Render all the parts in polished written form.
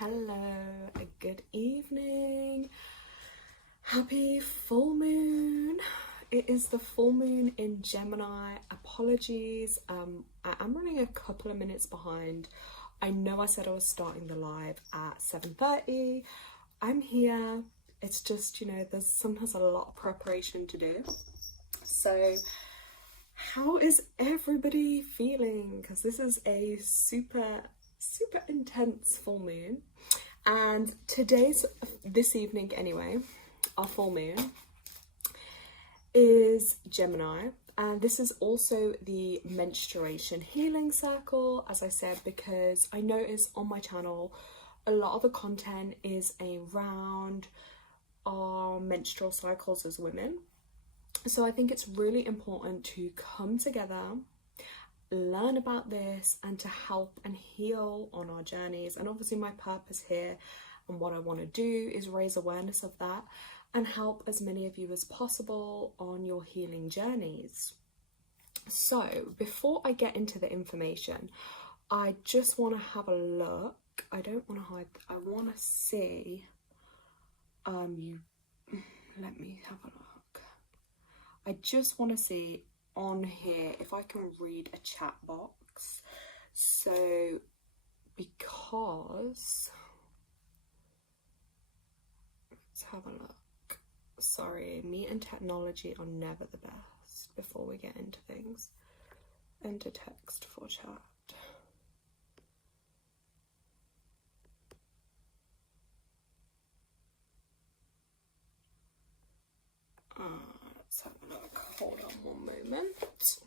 Hello, good evening. Happy full moon. It is the full moon in Gemini. Apologies, I am running a couple of minutes behind. I know I said I was starting the live at 7:30. I'm here. It's just, there's sometimes a lot of preparation to do. So how is everybody feeling? Because this is a super intense full moon, and this evening anyway, our full moon is Gemini, and this is also the menstruation healing circle, as I said, because I notice on my channel a lot of the content is around our menstrual cycles as women. So I think it's really important to come together, learn about this, and to help and heal on our journeys. And obviously my purpose here and what I want to do is raise awareness of that and help as many of you as possible on your healing journeys. So before I get into the information, I just want to have a look. I don't want to hide. I want to see let me have a look. I just want to see on here if I can read a chat box. So because let's have a look. Sorry, me and technology are never the best. Before we get into things, enter text for chat. Let's have a look. Hold on one moment.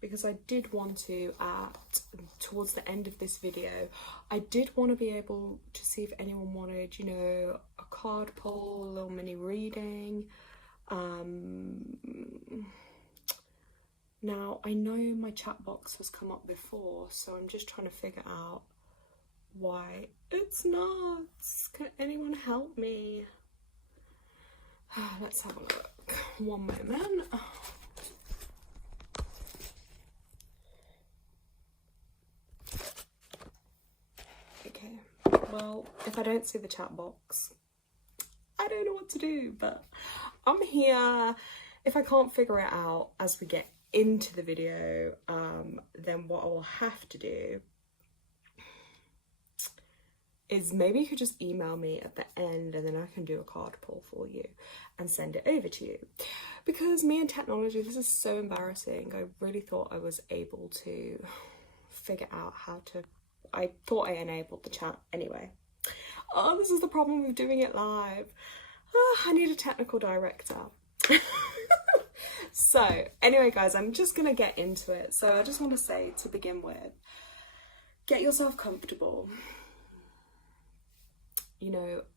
Because I did want to, towards the end of this video, I did want to be able to see if anyone wanted, a card pull, a little mini reading. Now, I know my chat box has come up before, so I'm just trying to figure out why it's not. Can anyone help me? Let's have a look. One moment. Okay, well, if I don't see the chat box, I don't know what to do, but I'm here. If I can't figure it out as we get into the video, then what I will have to do is maybe you could just email me at the end, and then I can do a card pull for you and send it over to you. Because me and technology, this is so embarrassing. I really thought I was able to figure out how to, I thought I enabled the chat anyway. Oh, this is the problem with doing it live. I need a technical director. So anyway, guys, I'm just gonna get into it. So I just want to say, to begin with, get yourself comfortable.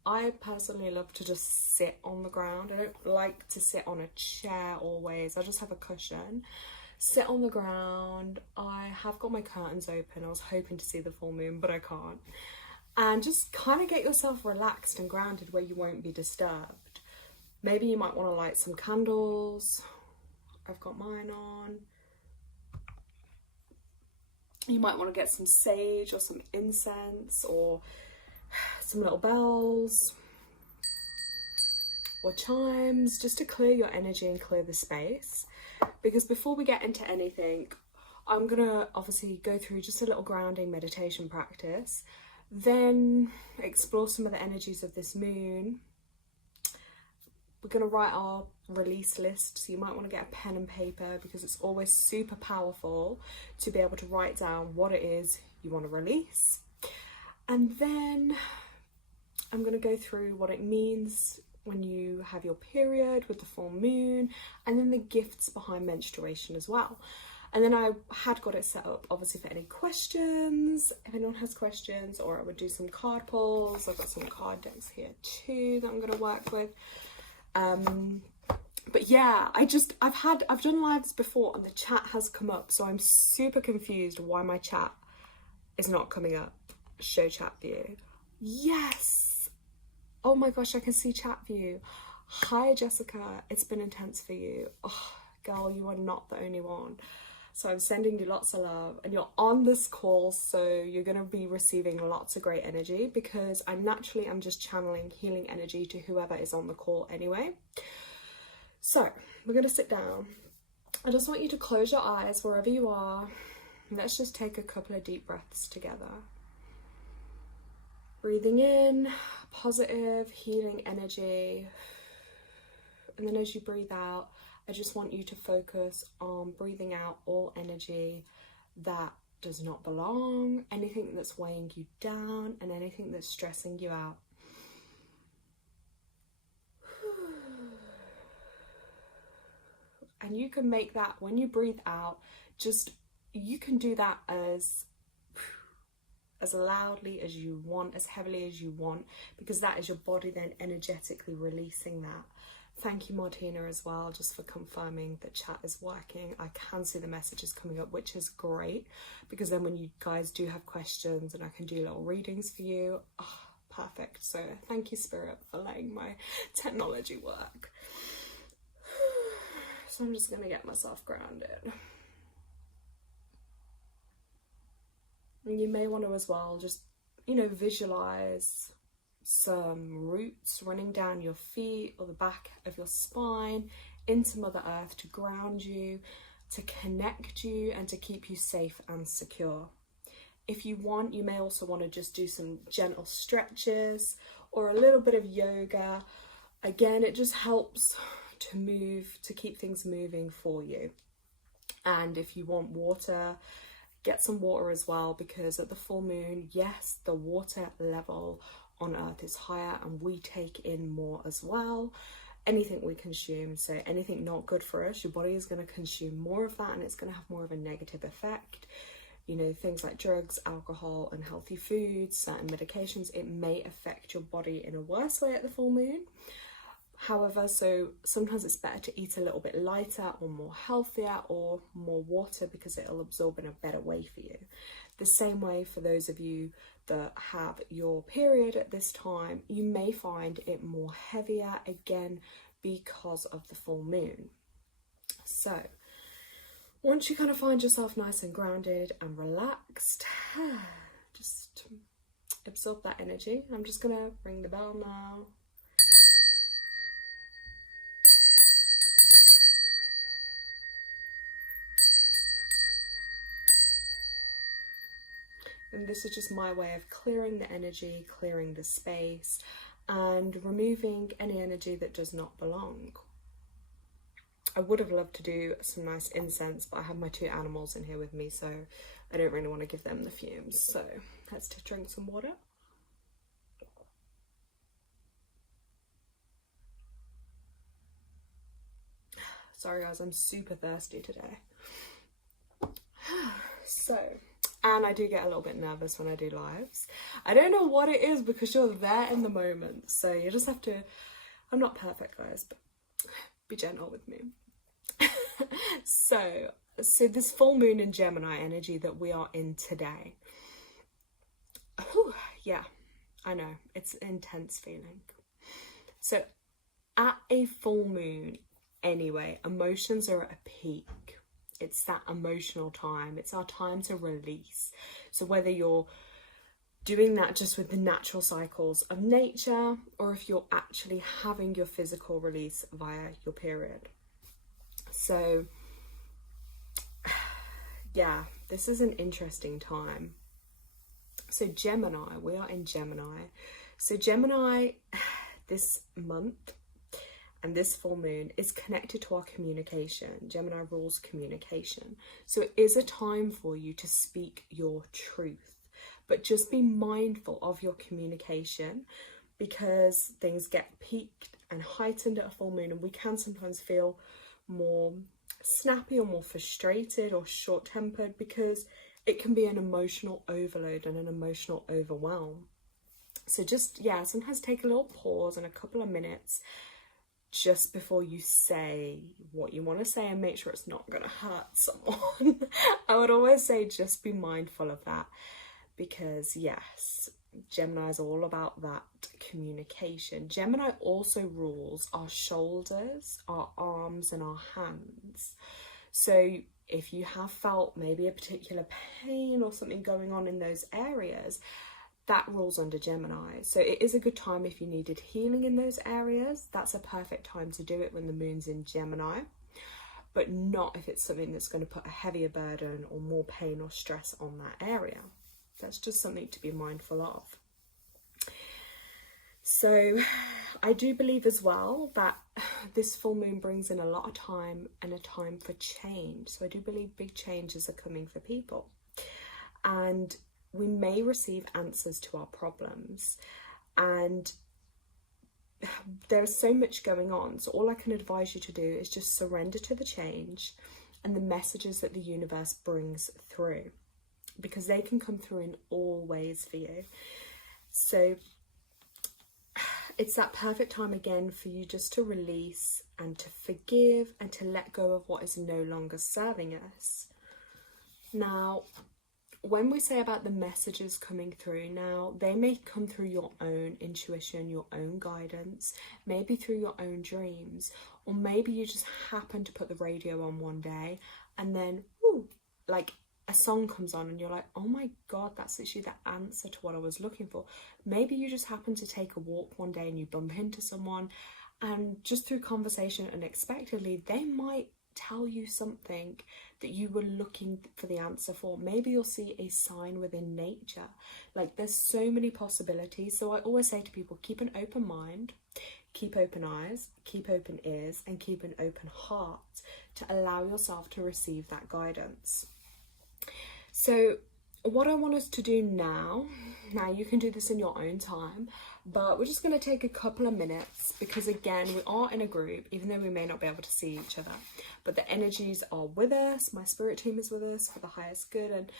I personally love to just sit on the ground. I don't like to sit on a chair always. I just have a cushion. Sit on the ground. I have got my curtains open. I was hoping to see the full moon, but I can't. And just kind of get yourself relaxed and grounded where you won't be disturbed. Maybe you might want to light some candles. I've got mine on. You might want to get some sage or some incense or some little bells or chimes, just to clear your energy and clear the space. Because before we get into anything, I'm gonna obviously go through just a little grounding meditation practice, then explore some of the energies of this moon. We're going to write our release list, so you might want to get a pen and paper, because it's always super powerful to be able to write down what it is you want to release. And then I'm going to go through what it means when you have your period with the full moon, and then the gifts behind menstruation as well. And then I had got it set up, obviously, for any questions, if anyone has questions, or I would do some card pulls. I've got some card decks here too that I'm going to work with. But yeah, I've done lives before and the chat has come up, so I'm super confused why my chat is not coming up. Show chat view. Yes. Oh my gosh, I can see chat view. Hi Jessica, it's been intense for you. Oh, girl, you are not the only one. So I'm sending you lots of love, and you're on this call, so you're going to be receiving lots of great energy, because I'm just channeling healing energy to whoever is on the call anyway. So we're going to sit down. I just want you to close your eyes wherever you are. Let's just take a couple of deep breaths together. Breathing in positive healing energy, and then as you breathe out, I just want you to focus on breathing out all energy that does not belong, anything that's weighing you down, and anything that's stressing you out. And you can make that, when you breathe out, you can do that as loudly as you want, as heavily as you want, because that is your body then energetically releasing that. Thank you, Martina, as well, just for confirming that chat is working. I can see the messages coming up, which is great, because then when you guys do have questions and I can do little readings for you, perfect. So thank you, Spirit, for letting my technology work. So I'm just going to get myself grounded. And you may want to as well just, visualize some roots running down your feet or the back of your spine into Mother Earth to ground you, to connect you, and to keep you safe and secure. If you want, you may also want to just do some gentle stretches or a little bit of yoga. Again, it just helps to move, to keep things moving for you. And if you want water, get some water as well, because at the full moon, yes, the water level on Earth is higher and we take in more as well. Anything we consume, so anything not good for us, your body is going to consume more of that, and it's going to have more of a negative effect. Things like drugs, alcohol, unhealthy foods, certain medications, it may affect your body in a worse way at the full moon. However, so sometimes it's better to eat a little bit lighter or more healthier or more water, because it'll absorb in a better way for you. The same way for those of you that have your period at this time, you may find it more heavier, again, because of the full moon. So once you kind of find yourself nice and grounded and relaxed, just absorb that energy. I'm just gonna ring the bell now. And this is just my way of clearing the energy, clearing the space, and removing any energy that does not belong. I would have loved to do some nice incense, but I have my 2 animals in here with me, so I don't really want to give them the fumes. So let's drink some water. Sorry guys, I'm super thirsty today. And I do get a little bit nervous when I do lives. I don't know what it is, because you're there in the moment. So you just have to, I'm not perfect guys, but be gentle with me. So this full moon in Gemini energy that we are in today. Yeah, I know, it's an intense feeling. So at a full moon anyway, emotions are at a peak. It's that emotional time. It's our time to release. So whether you're doing that just with the natural cycles of nature, or if you're actually having your physical release via your period. So yeah, this is an interesting time. So Gemini, we are in Gemini. So Gemini, this month, and this full moon is connected to our communication. Gemini rules communication. So it is a time for you to speak your truth, but just be mindful of your communication, because things get peaked and heightened at a full moon, and we can sometimes feel more snappy or more frustrated or short-tempered, because it can be an emotional overload and an emotional overwhelm. So just, sometimes take a little pause and a couple of minutes just before you say what you want to say, and make sure it's not going to hurt someone. I would always say just be mindful of that, because yes, Gemini is all about that communication. Gemini also rules our shoulders, our arms, and our hands. So if you have felt maybe a particular pain or something going on in those areas, that rules under Gemini. So it is a good time if you needed healing in those areas. That's a perfect time to do it when the moon's in Gemini, but not if it's something that's going to put a heavier burden or more pain or stress on that area. That's just something to be mindful of. So I do believe as well that this full moon brings in a lot of time and a time for change. So I do believe big changes are coming for people, and we may receive answers to our problems, and there's so much going on. So all I can advise you to do is just surrender to the change and the messages that the universe brings through, because they can come through in all ways for you. So it's that perfect time again for you just to release and to forgive and to let go of what is no longer serving us. Now, when we say about the messages coming through, now they may come through your own intuition, your own guidance, maybe through your own dreams, or maybe you just happen to put the radio on one day and then, ooh, like a song comes on and you're like, oh my God, that's actually the answer to what I was looking for. Maybe you just happen to take a walk one day and you bump into someone, and just through conversation unexpectedly, they might tell you something that you were looking for the answer for. Maybe you'll see a sign within nature. Like, there's so many possibilities. So I always say to people, keep an open mind, keep open eyes, keep open ears, and keep an open heart to allow yourself to receive that guidance. So what I want us to do now you can do this in your own time, but we're just going to take a couple of minutes, because again, we are in a group, even though we may not be able to see each other, but the energies are with us. My spirit team is with us for the highest good. And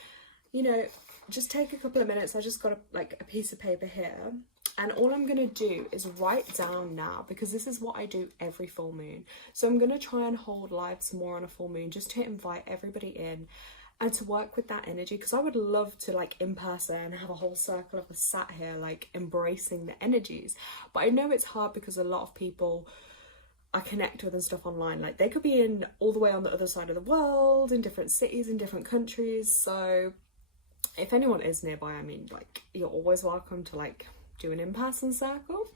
you know, just take a couple of minutes. I just got a piece of paper here, and all I'm going to do is write down now, because this is what I do every full moon. So I'm going to try and hold live some more on a full moon, just to invite everybody in and to work with that energy, because I would love to, like, in person have a whole circle of us sat here, like, embracing the energies. But I know it's hard because a lot of people I connect with and stuff online, like, they could be in all the way on the other side of the world, in different cities, in different countries. So if anyone is nearby, I mean, like, you're always welcome to, like, do an in-person circle.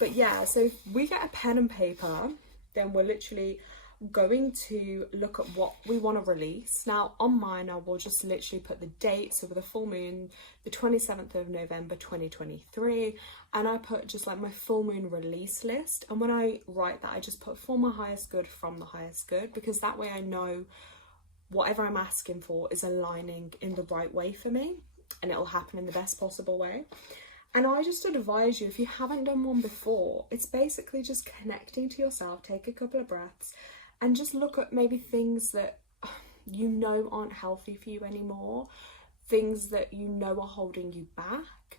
But yeah, so if we get a pen and paper, then we're literally going to look at what we want to release. Now on mine, I will just literally put the date, so for the full moon, the 27th of November 2023, and I put just like my full moon release list. And when I write that, I just put for my highest good, from the highest good, because that way I know whatever I'm asking for is aligning in the right way for me, and it'll happen in the best possible way. And I just advise you, if you haven't done one before, it's basically just connecting to yourself. Take a couple of breaths and just look at maybe things that you know aren't healthy for you anymore, things that you know are holding you back.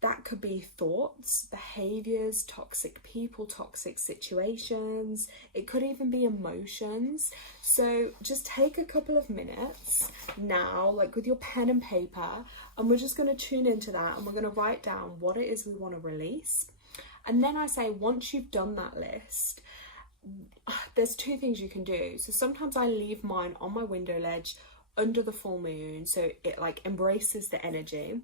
That could be thoughts, behaviors, toxic people, toxic situations. It could even be emotions. So just take a couple of minutes now, like with your pen and paper, and we're just going to tune into that, and we're going to write down what it is we want to release. And then I say, once you've done that list, there's two things you can do. So sometimes I leave mine on my window ledge under the full moon, so it like embraces the energy,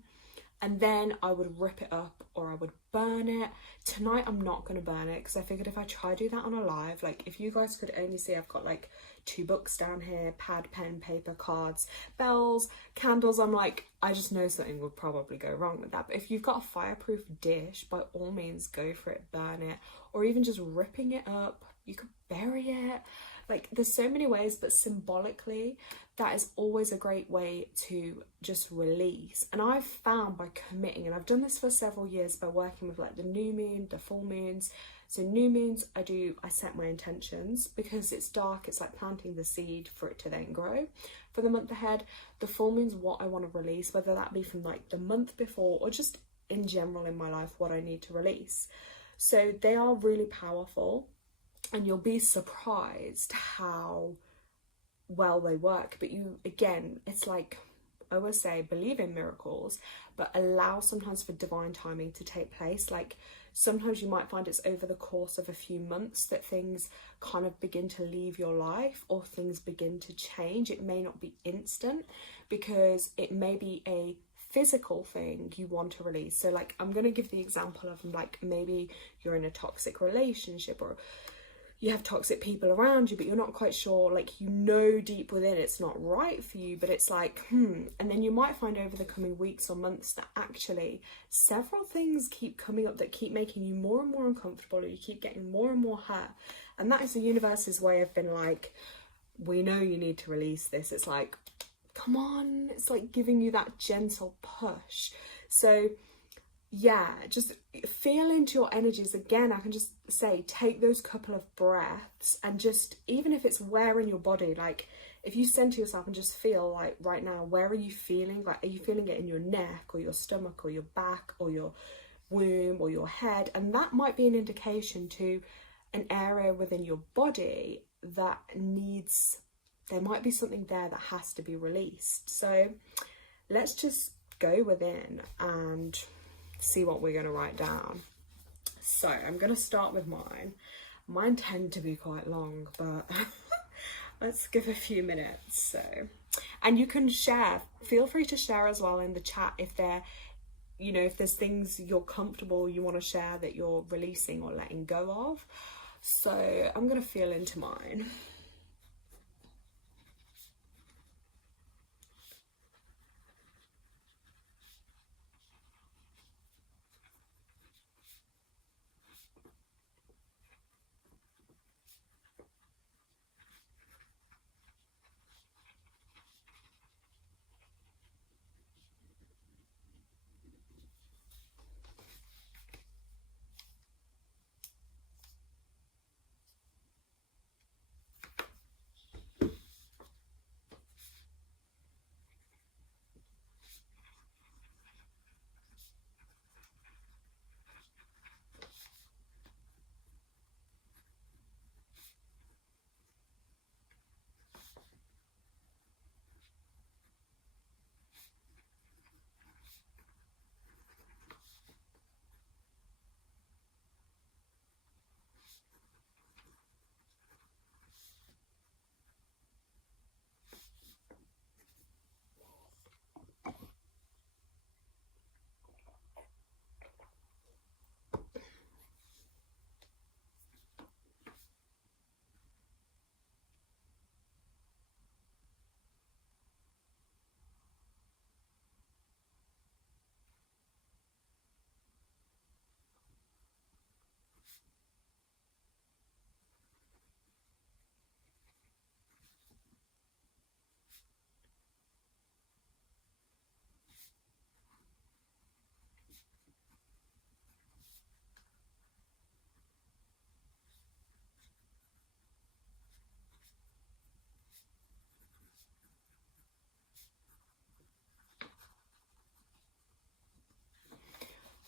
and then I would rip it up or I would burn it. Tonight I'm not going to burn it, because I figured if I try to do that on a live, like if you guys could only see, I've got like 2 books down here, pad, pen, paper, cards, bells, candles. I'm like, I just know something would probably go wrong with that. But if you've got a fireproof dish, by all means go for it, burn it, or even just ripping it up. You could bury it. Like, there's so many ways, but symbolically that is always a great way to just release. And I've found by committing, and I've done this for several years by working with like the new moon, the full moons. So new moons, I set my intentions, because it's dark, it's like planting the seed for it to then grow for the month ahead. The full moon's what I want to release, whether that be from like the month before or just in general in my life, what I need to release. So they are really powerful, and you'll be surprised how well they work. But you, again, it's like I always say believe in miracles, but allow sometimes for divine timing to take place. Like sometimes you might find it's over the course of a few months that things kind of begin to leave your life or things begin to change. It may not be instant because it may be a physical thing you want to release. So like I'm going to give the example of like maybe you're in a toxic relationship or you have toxic people around you, but you're not quite sure, like, you know deep within it's not right for you, but it's like, and then you might find over the coming weeks or months that actually several things keep coming up that keep making you more and more uncomfortable, or you keep getting more and more hurt. And that is the universe's way of being like, we know you need to release this. It's like, come on, it's like giving you that gentle push. So yeah, just feel into your energies. Again, I can just say, take those couple of breaths and just, even if it's where in your body, like if you center yourself and just feel like right now, where are you feeling? Like, are you feeling it in your neck or your stomach or your back or your womb or your head? And that might be an indication to an area within your body that needs, there might be something there that has to be released. So let's just go within and see what we're going to write down. So I'm going to start with mine. Mine tend to be quite long, but let's give a few minutes. So, and you can share, feel free to share as well in the chat if there, you know, if there's things you're comfortable, you want to share that you're releasing or letting go of. So I'm going to feel into mine.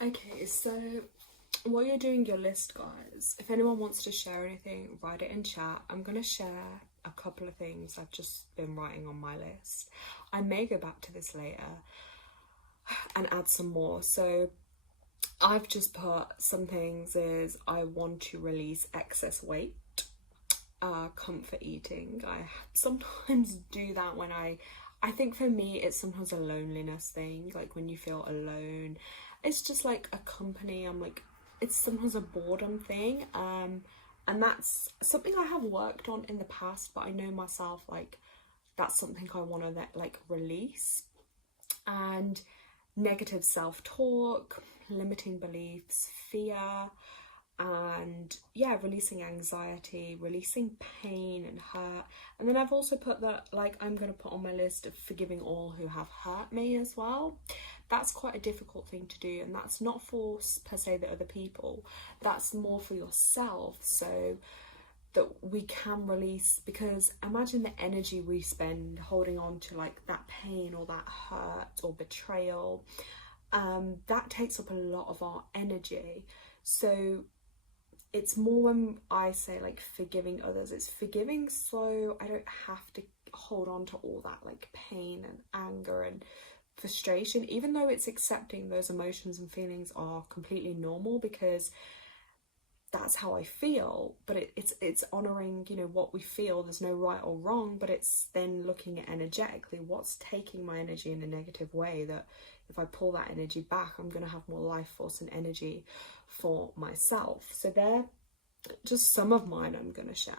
Okay, so while you're doing your list, guys, if anyone wants to share anything, write it in chat. I'm going to share a couple of things I've just been writing on my list. I may go back to this later and add some more. So I've just put some things is I want to release excess weight, comfort eating. I sometimes do that when I think for me it's sometimes a loneliness thing, like when you feel alone. It's just like a company. I'm like, it's sometimes a boredom thing. And that's something I have worked on in the past, but I know myself, like, that's something I want to like release. And negative self-talk, limiting beliefs, fear, and yeah, releasing anxiety, releasing pain and hurt. And then I've also put that, like, I'm going to put on my list of forgiving all who have hurt me as well. That's quite a difficult thing to do, and that's not for per se the other people, that's more for yourself, so that we can release. Because imagine the energy we spend holding on to like that pain or that hurt or betrayal, that takes up a lot of our energy. So it's more, when I say like forgiving others, it's forgiving so I don't have to hold on to all that like pain and anger and frustration, even though it's accepting those emotions and feelings are completely normal, because that's how I feel. But it's honoring, you know, what we feel. There's no right or wrong, but it's then looking at energetically what's taking my energy in a negative way, that if I pull that energy back, I'm going to have more life force and energy for myself. So they're just some of mine I'm going to share.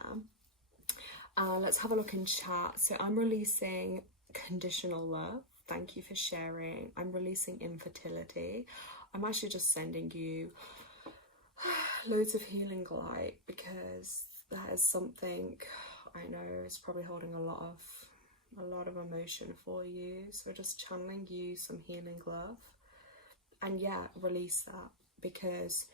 Let's have a look in chat. So I'm releasing conditional love. Thank you for sharing. I'm releasing infertility. I'm actually just sending you loads of healing light, because that is something I know is probably holding a lot of emotion for you. So just channeling you some healing love, and yeah, release that, because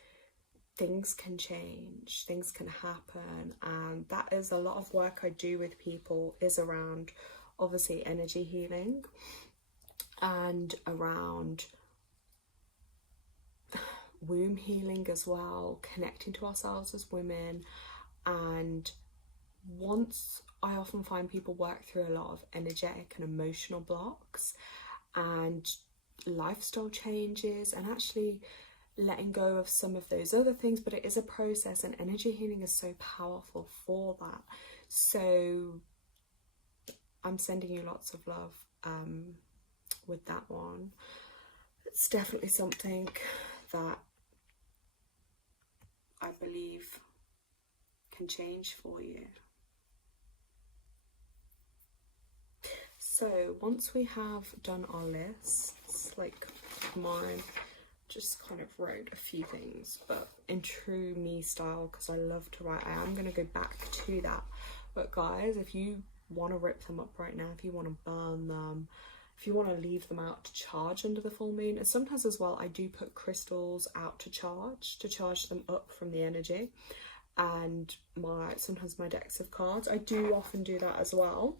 things can change, things can happen, and that is a lot of work I do with people, is around obviously energy healing and around womb healing as well, connecting to ourselves as women. And once I often find people work through a lot of energetic and emotional blocks and lifestyle changes, and actually letting go of some of those other things, but it is a process, and energy healing is so powerful for that. So I'm sending you lots of love with that one. It's definitely something that I believe can change for you. So once we have done our lists, like mine just kind of wrote a few things, but in true me style, because I love to write, I am going to go back to that. But guys, if you want to rip them up right now, if you want to burn them, if you want to leave them out to charge under the full moon, and sometimes as well I do put crystals out to charge them up from the energy, and sometimes my decks of cards, I do often do that as well.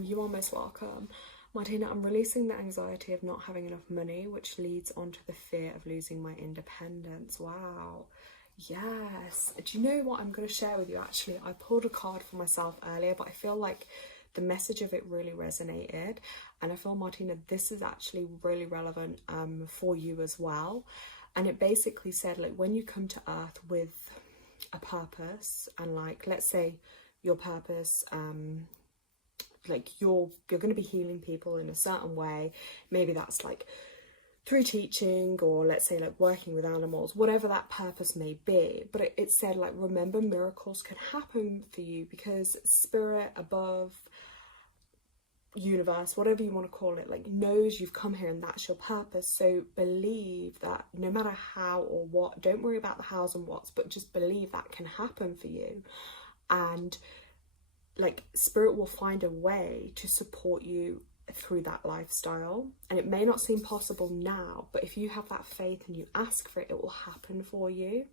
You are most welcome. Martina, I'm releasing the anxiety of not having enough money, which leads on to the fear of losing my independence. Wow. Yes. Do you know what I'm going to share with you? Actually, I pulled a card for myself earlier, but I feel like the message of it really resonated. And I feel, Martina, this is actually really relevant for you as well. And it basically said, like, when you come to Earth with a purpose, and like, let's say your purpose, like you're going to be healing people in a certain way. Maybe that's like through teaching, or let's say like working with animals, whatever that purpose may be. But it said, like, remember, miracles can happen for you, because spirit, above, universe, whatever you want to call it, like, knows you've come here and that's your purpose. So believe that no matter how or what, don't worry about the hows and whats, but just believe that can happen for you. And like, spirit will find a way to support you through that lifestyle. And it may not seem possible now, but if you have that faith and you ask for it, it will happen for you.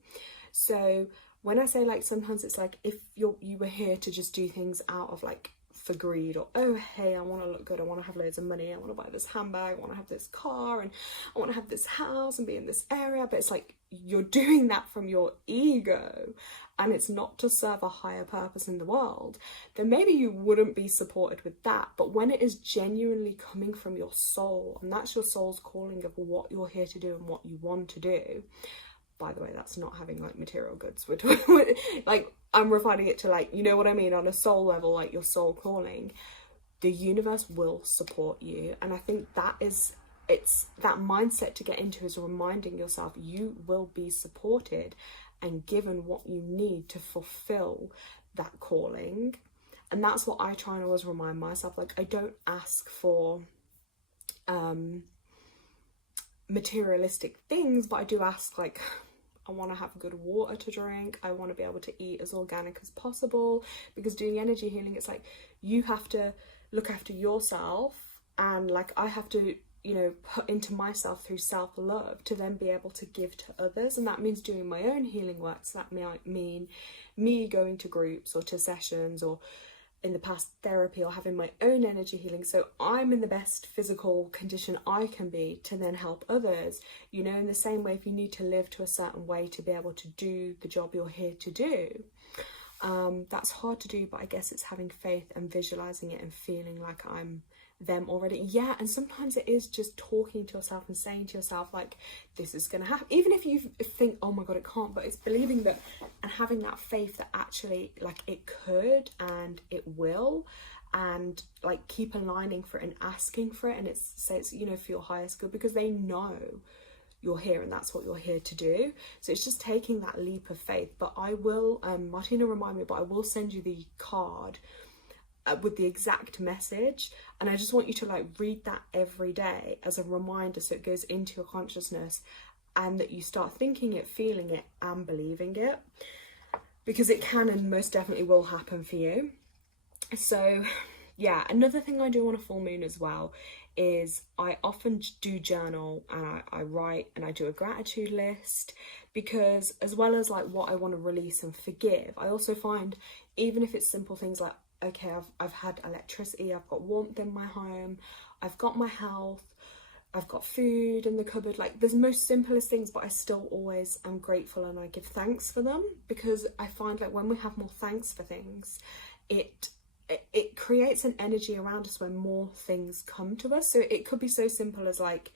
So when I say, like, sometimes it's like, if you were here to just do things out of like for greed, or oh hey, I want to look good, I want to have loads of money, I want to buy this handbag, I want to have this car, and I want to have this house and be in this area, but it's like you're doing that from your ego and it's not to serve a higher purpose in the world, then maybe you wouldn't be supported with that. But when it is genuinely coming from your soul, and that's your soul's calling of what you're here to do and what you want to do, by the way, that's not having like material goods, we're talking, like, I'm refining it to, like, you know what I mean, on a soul level, like your soul calling, the universe will support you. And I think it's that mindset to get into, is reminding yourself you will be supported and given what you need to fulfill that calling. And that's what I try and always remind myself. Like, I don't ask for materialistic things, but I do ask, like, I want to have good water to drink, I want to be able to eat as organic as possible, because doing energy healing, it's like you have to look after yourself, and like I have to, you know, put into myself through self-love to then be able to give to others. And that means doing my own healing work. So that might mean me going to groups or to sessions, or in the past therapy, or having my own energy healing, so I'm in the best physical condition I can be to then help others. You know, in the same way, if you need to live to a certain way to be able to do the job you're here to do, That's hard to do, but I guess it's having faith and visualizing it and feeling like I'm them already. Yeah, and sometimes it is just talking to yourself and saying to yourself, like, this is gonna happen, even if you think, oh my god, it can't, but it's believing that and having that faith that actually, like, it could and it will, and like keep aligning for it and asking for it, and it's you know, for your highest good, because they know you're here and that's what you're here to do. So it's just taking that leap of faith. But I will, Martina remind me, but I will send you the card with the exact message, and I just want you to like read that every day as a reminder, so it goes into your consciousness and that you start thinking it, feeling it and believing it, because it can and most definitely will happen for you. So yeah, another thing I do on a full moon as well is I often do journal, and I write and I do a gratitude list, because as well as like what I want to release and forgive, I also find, even if it's simple things like, okay, I've had electricity, I've got warmth in my home, I've got my health, I've got food in the cupboard, like there's most simplest things, but I still always am grateful and I give thanks for them, because I find like when we have more thanks for things, it creates an energy around us when more things come to us. So it could be so simple as like,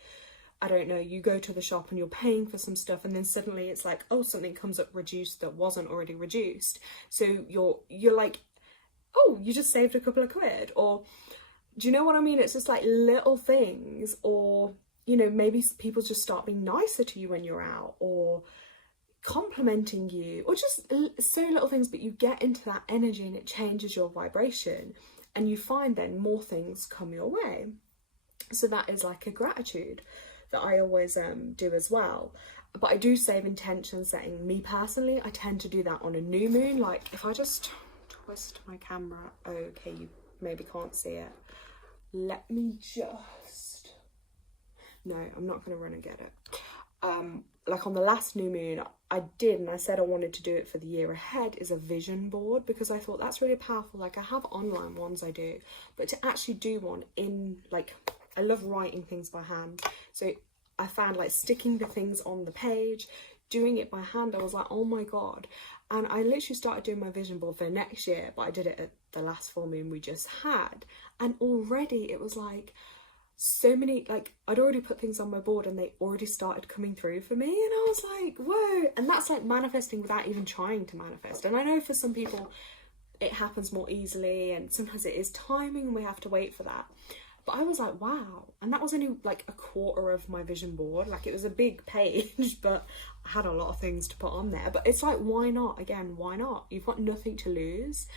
I don't know, you go to the shop and you're paying for some stuff, and then suddenly it's like, oh, something comes up reduced that wasn't already reduced. So you're like, oh, you just saved a couple of quid. Or do you know what I mean? It's just like little things, or, you know, maybe people just start being nicer to you when you're out, or complimenting you, or just so little things, but you get into that energy and it changes your vibration, and you find then more things come your way. So that is like a gratitude that I always do as well. But I do save intention setting. Me personally, I tend to do that on a new moon. Like if I just twist my camera, okay, you maybe can't see it, let me just, no, I'm not gonna run and get it. Like on the last new moon, I did, and I said I wanted to do it for the year ahead, is a vision board, because I thought that's really powerful. Like I have online ones I do, but to actually do one in, like, I love writing things by hand, so I found like sticking the things on the page, doing it by hand, I was like, oh my god. And I literally started doing my vision board for next year, but I did it at the last full moon we just had, and already it was like so many, like I'd already put things on my board and they already started coming through for me, and I was like, whoa. And that's like manifesting without even trying to manifest. And I know for some people it happens more easily, and sometimes it is timing and we have to wait for that, but I was like, wow. And that was only like a quarter of my vision board. Like it was a big page, but I had a lot of things to put on there. But it's like, why not? Again, why not? You've got nothing to lose.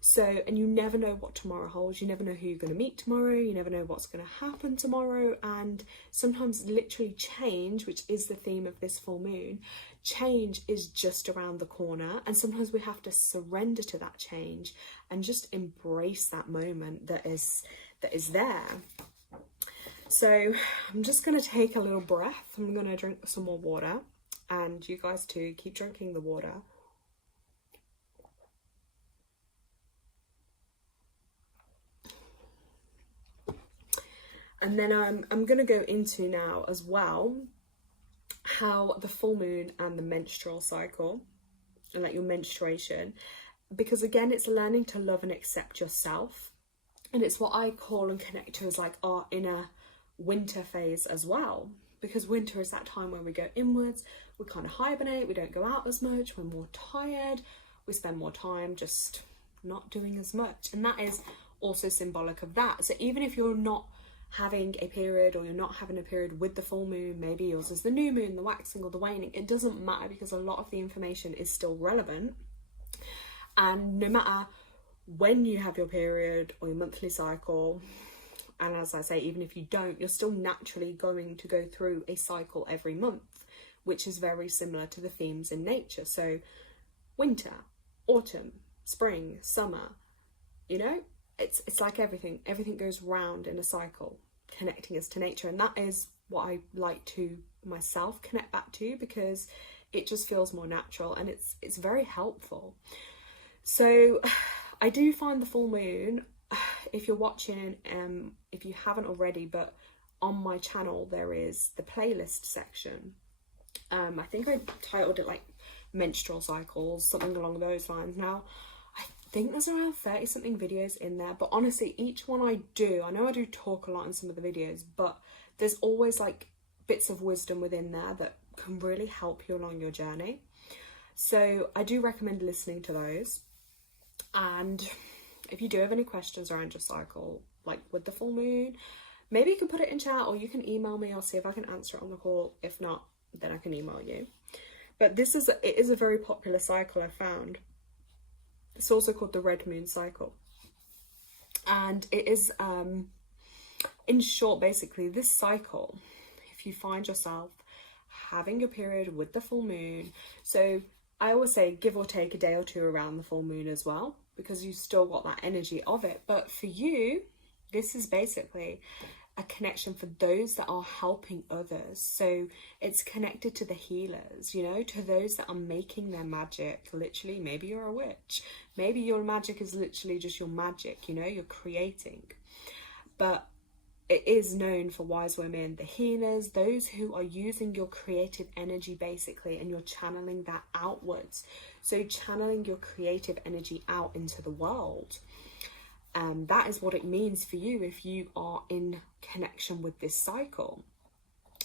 So, and you never know what tomorrow holds. You never know who you're going to meet tomorrow. You never know what's going to happen tomorrow. And sometimes literally change, which is the theme of this full moon, change is just around the corner. And sometimes we have to surrender to that change and just embrace that moment that is there. So I'm just going to take a little breath. I'm going to drink some more water, and you guys too, keep drinking the water. And then I'm going to go into now as well how the full moon and the menstrual cycle, and like your menstruation, because again, it's learning to love and accept yourself. And it's what I call and connect to as like our inner winter phase as well, because winter is that time where we go inwards, we kind of hibernate, we don't go out as much, we're more tired, we spend more time just not doing as much. And that is also symbolic of that. So even if you're not having a period, or you're not having a period with the full moon, maybe yours is the new moon, the waxing or the waning, it doesn't matter, because a lot of the information is still relevant. And no matter when you have your period or your monthly cycle, and as I say, even if you don't, you're still naturally going to go through a cycle every month, which is very similar to the themes in nature. So winter, autumn, spring, summer, you know, it's like everything goes round in a cycle, connecting us to nature. And that is what I like to myself connect back to, because it just feels more natural and it's very helpful. So I do find the full moon, if you're watching, if you haven't already, but on my channel there is the playlist section. I think I titled it like menstrual cycles, something along those lines. Now, I think there's around 30 something videos in there, but honestly, each one I know I do talk a lot in some of the videos, but there's always like bits of wisdom within there that can really help you along your journey. So I do recommend listening to those. And if you do have any questions around your cycle, like with the full moon, maybe you can put it in chat, or you can email me. I'll see if I can answer it on the call. If not, then I can email you. But it is a very popular cycle, I found. It's also called the red moon cycle. And it is, in short, basically this cycle, if you find yourself having your period with the full moon, so I always say give or take a day or two around the full moon as well, because you still got that energy of it. But for you, this is basically a connection for those that are helping others. So it's connected to the healers, you know, to those that are making their magic. Literally, maybe you're a witch. Maybe your magic is literally just your magic, you know, you're creating. But it is known for wise women, the healers, those who are using your creative energy basically, and you're channeling that outwards. So channeling your creative energy out into the world. That is what it means for you if you are in connection with this cycle.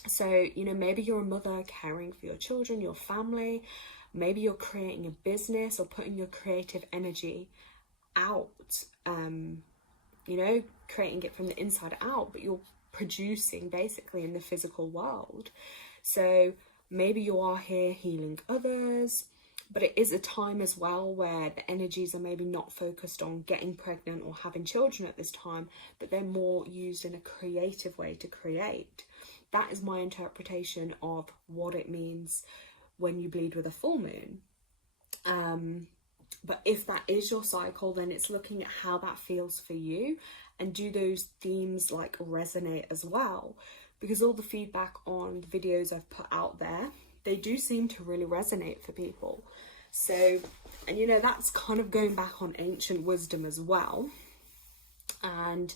So, you know, maybe you're a mother caring for your children, your family. Maybe you're creating a business or putting your creative energy out, you know, creating it from the inside out, but you're producing basically in the physical world. So maybe you are here healing others, but it is a time as well where the energies are maybe not focused on getting pregnant or having children at this time, but they're more used in a creative way to create. That is my interpretation of what it means when you bleed with a full moon. But if that is your cycle, then it's looking at how that feels for you, and do those themes like resonate as well, because all the feedback on the videos I've put out there, they do seem to really resonate for people. So, and you know, that's kind of going back on ancient wisdom as well. And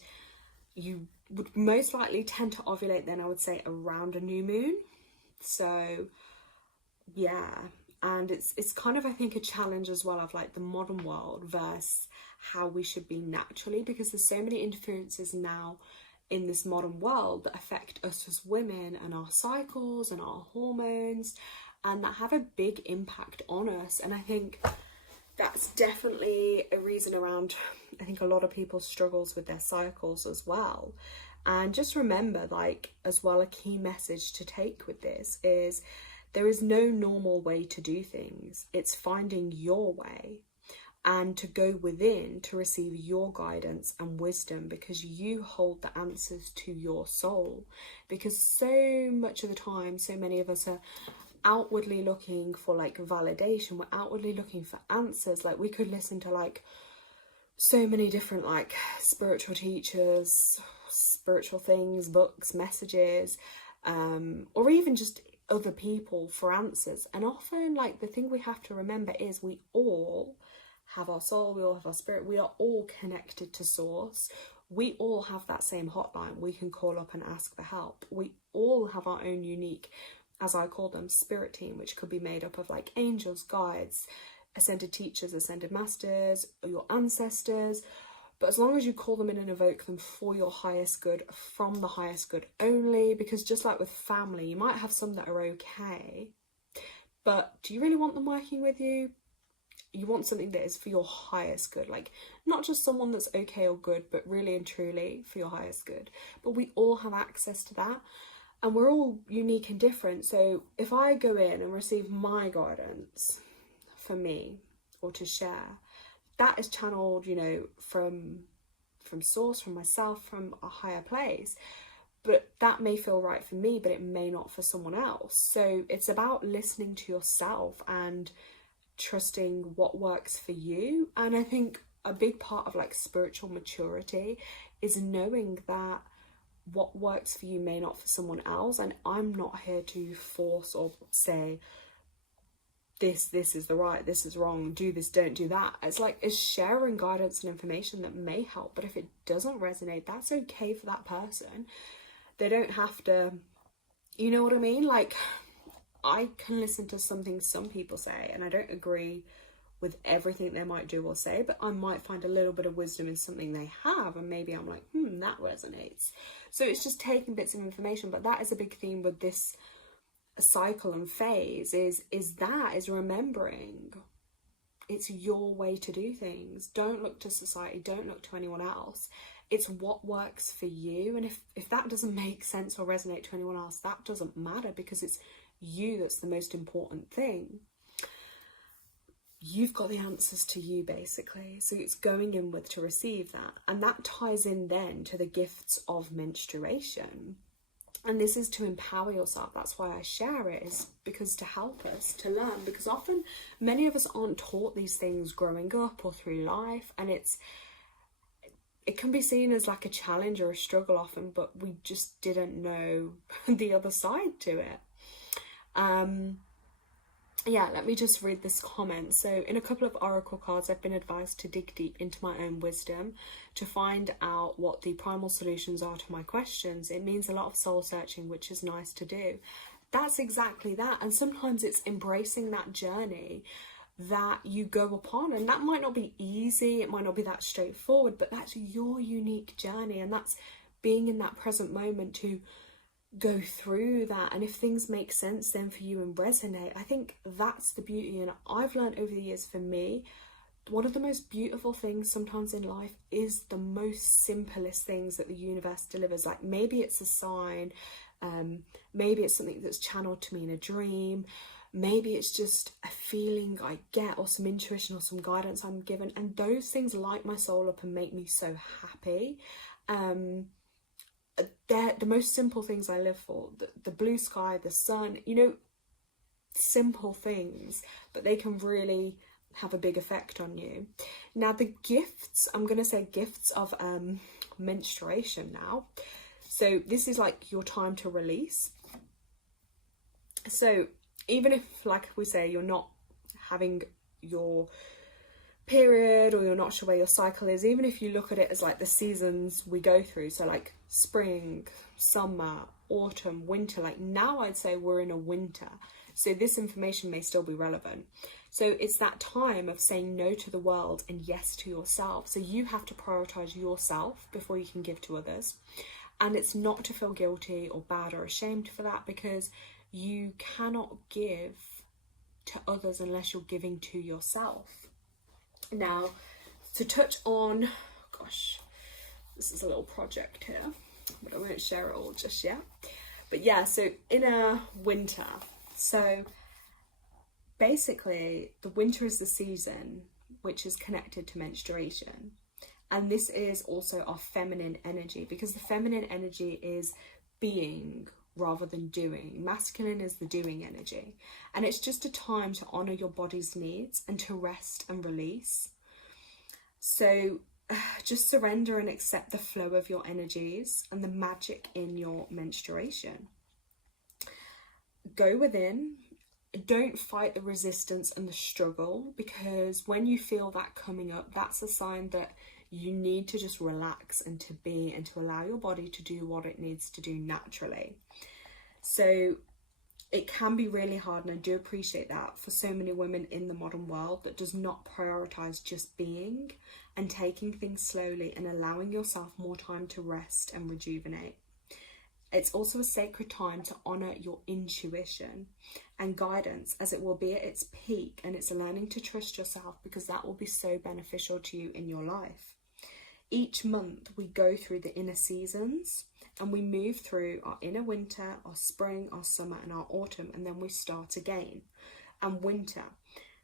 you would most likely tend to ovulate then, I would say, around a new moon. So yeah, and it's kind of, I think, a challenge as well of like the modern world versus how we should be naturally, because there's so many interferences now in this modern world that affect us as women and our cycles and our hormones, and that have a big impact on us. And I think that's definitely a reason around, I think, a lot of people struggles with their cycles as well. And just remember, like, as well, a key message to take with this is there is no normal way to do things. It's finding your way and to go within to receive your guidance and wisdom, because you hold the answers to your soul. Because so much of the time, so many of us are outwardly looking for like validation. We're outwardly looking for answers. Like, we could listen to like so many different like spiritual teachers, spiritual things, books, messages, or even just other people for answers. And often, like, the thing we have to remember is we all have our soul, we all have our spirit, we are all connected to source. We all have that same hotline we can call up and ask for help. We all have our own unique, as I call them, spirit team, which could be made up of like angels, guides, ascended teachers, ascended masters, or your ancestors. But as long as you call them in and evoke them for your highest good, from the highest good only, because just like with family, you might have some that are okay, but do you really want them working with you? You want something that is for your highest good, like not just someone that's okay or good, but really and truly for your highest good. But we all have access to that, and we're all unique and different. So if I go in and receive my guidance for me or to share, that is channeled, you know, from source, from myself, from a higher place. But that may feel right for me, but it may not for someone else. So it's about listening to yourself and trusting what works for you. And I think a big part of like spiritual maturity is knowing that what works for you may not for someone else. And I'm not here to force or say this is the right, this is wrong, do this, don't do that. It's like, it's sharing guidance and information that may help, but if it doesn't resonate, that's okay for that person. They don't have to, you know what I mean? Like, I can listen to something some people say, and I don't agree with everything they might do or say, but I might find a little bit of wisdom in something they have, and maybe I'm like, that resonates. So it's just taking bits of information. But that is a big theme with this cycle and phase, is remembering it's your way to do things. Don't look to society, don't look to anyone else. It's what works for you. And if that doesn't make sense or resonate to anyone else, that doesn't matter, because it's you that's the most important thing. You've got the answers to you, basically. So it's going inward to receive that. And that ties in then to the gifts of menstruation. And this is to empower yourself. That's why I share it, is because to help us to learn. Because often many of us aren't taught these things growing up or through life. And it can be seen as like a challenge or a struggle often, but we just didn't know the other side to it. Yeah, let me just read this comment. So in a couple of oracle cards, I've been advised to dig deep into my own wisdom to find out what the primal solutions are to my questions. It means a lot of soul searching, which is nice to do. That's exactly that. And sometimes it's embracing that journey that you go upon, and that might not be easy, it might not be that straightforward, but that's your unique journey, and that's being in that present moment to go through that. And if things make sense then for you and resonate, I think that's the beauty. And I've learned over the years, for me, one of the most beautiful things sometimes in life is the most simplest things that the universe delivers. Like maybe it's a sign, maybe it's something that's channeled to me in a dream, maybe it's just a feeling I get, or some intuition or some guidance I'm given, and those things light my soul up and make me so happy. They're the most simple things I live for. The blue sky, the sun, simple things, but they can really have a big effect on you. Now the gifts, I'm going to say gifts of menstruation now. So this is like your time to release. So even if, like we say, you're not having your period or you're not sure where your cycle is, even if you look at it as like the seasons we go through, so like spring, summer, autumn, winter, like now I'd say we're in a winter, so this information may still be relevant. So it's that time of saying no to the world and yes to yourself. So you have to prioritize yourself before you can give to others, and it's not to feel guilty or bad or ashamed for that, because you cannot give to others unless you're giving to yourself. Now, to touch on, gosh, this is a little project here, but I won't share it all just yet. But yeah, so in a winter, so basically the winter is the season which is connected to menstruation. And this is also our feminine energy, because the feminine energy is being rather than doing. Masculine is the doing energy. And it's just a time to honor your body's needs and to rest and release. So just surrender and accept the flow of your energies and the magic in your menstruation. Go within. Don't fight the resistance and the struggle, because when you feel that coming up, that's a sign that you need to just relax and to be, and to allow your body to do what it needs to do naturally. So it can be really hard, and I do appreciate that for so many women in the modern world that does not prioritize just being and taking things slowly and allowing yourself more time to rest and rejuvenate. It's also a sacred time to honor your intuition and guidance, as it will be at its peak, and it's learning to trust yourself, because that will be so beneficial to you in your life. Each month we go through the inner seasons, and we move through our inner winter, our spring, our summer, and our autumn, and then we start again. And winter.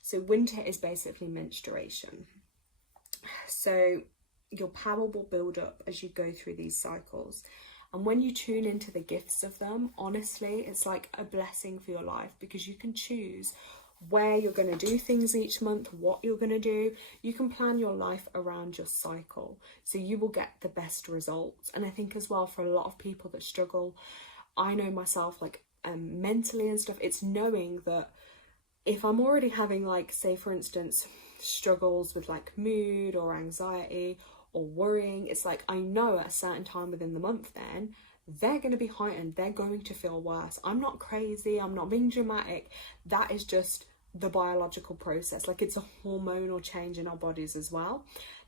So winter is basically menstruation. So your power will build up as you go through these cycles. And when you tune into the gifts of them, honestly, it's like a blessing for your life, because you can choose where you're going to do things each month, what you're going to do. You can plan your life around your cycle, so you will get the best results. And I think as well, for a lot of people that struggle, I know myself, like mentally and stuff, it's knowing that if I'm already having, like, say for instance, struggles with like mood or anxiety or worrying, it's like I know at a certain time within the month then they're going to be heightened. They're going to feel worse. I'm not crazy. I'm not being dramatic. That is just the biological process. Like, it's a hormonal change in our bodies as well,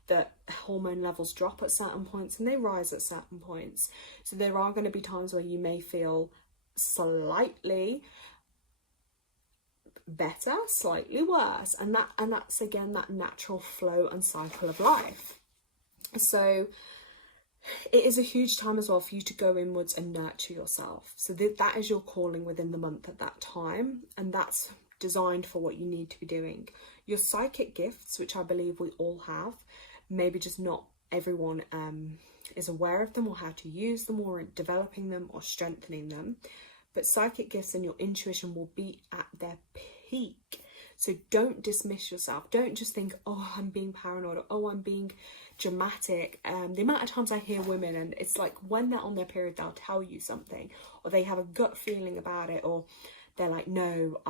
that hormone levels drop at certain points and they rise at certain points. So there are going to be times where you may feel slightly better, slightly worse, and that's again that natural flow and cycle of life. So it is a huge time as well for you to go inwards and nurture yourself. So that is your calling within the month at that time, and that's designed for what you need to be doing. Your psychic gifts, which I believe we all have, maybe just not everyone is aware of them or how to use them or developing them or strengthening them. But psychic gifts and your intuition will be at their peak. So don't dismiss yourself. Don't just think, oh, I'm being paranoid, or oh, I'm being dramatic. The amount of times I hear women, and it's like when they're on their period, they'll tell you something, or they have a gut feeling about it, or they're like, no,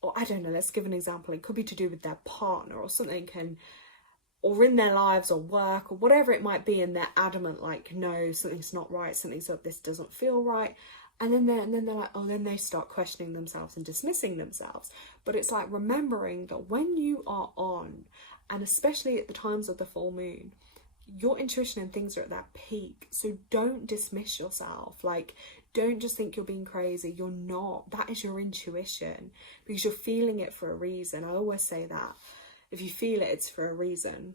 or I don't know, let's give an example. It could be to do with their partner or something, or in their lives or work or whatever it might be, and they're adamant, like, no, something's not right, something's up, this doesn't feel right. And then they're like, oh, then they start questioning themselves and dismissing themselves. But it's like remembering that when you are on, and especially at the times of the full moon, your intuition and things are at that peak. So don't dismiss yourself. Like, don't just think you're being crazy. You're not. That is your intuition, because you're feeling it for a reason. I always say that. If you feel it, it's for a reason.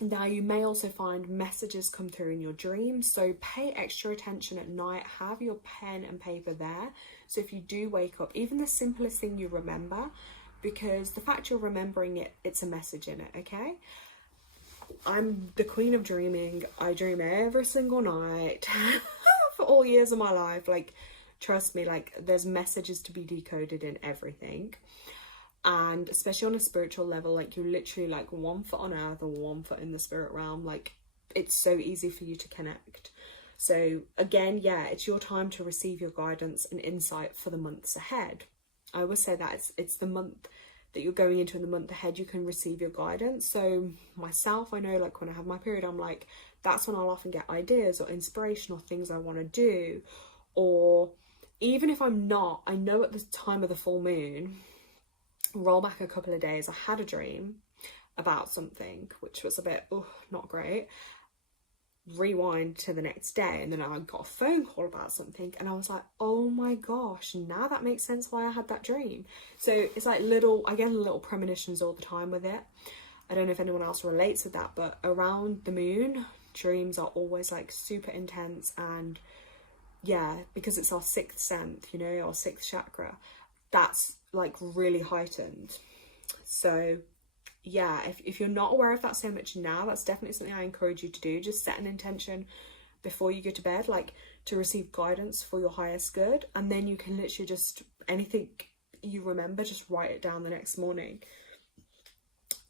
Now, you may also find messages come through in your dreams, so pay extra attention at night. Have your pen and paper there, so if you do wake up, even the simplest thing you remember, because the fact you're remembering it, it's a message in it, okay? I'm the queen of dreaming. I dream every single night for all years of my life. Like, trust me, like, there's messages to be decoded in everything. And especially on a spiritual level, like, you're literally like 1 foot on earth or 1 foot in the spirit realm. Like, it's so easy for you to connect. So again, yeah, it's your time to receive your guidance and insight for the months ahead. I always say that it's the month that you're going into, in the month ahead you can receive your guidance. So myself, I know, like, when I have my period, I'm like, that's when I'll often get ideas or inspiration or things I want to do. Or even if I'm not, I know at the time of the full moon, roll back a couple of days, I had a dream about something which was a bit not great. Rewind to the next day, and then I got a phone call about something, and I was like, oh my gosh, now that makes sense why I had that dream. So it's like I get little premonitions all the time with it. I don't know if anyone else relates with that, but around the moon, dreams are always like super intense. And yeah, because it's our sixth sense, you know, our sixth chakra, that's like really heightened. So yeah, if you're not aware of that so much now, that's definitely something I encourage you to do. Just set an intention before you go to bed, like, to receive guidance for your highest good, and then you can literally just, anything you remember, just write it down the next morning.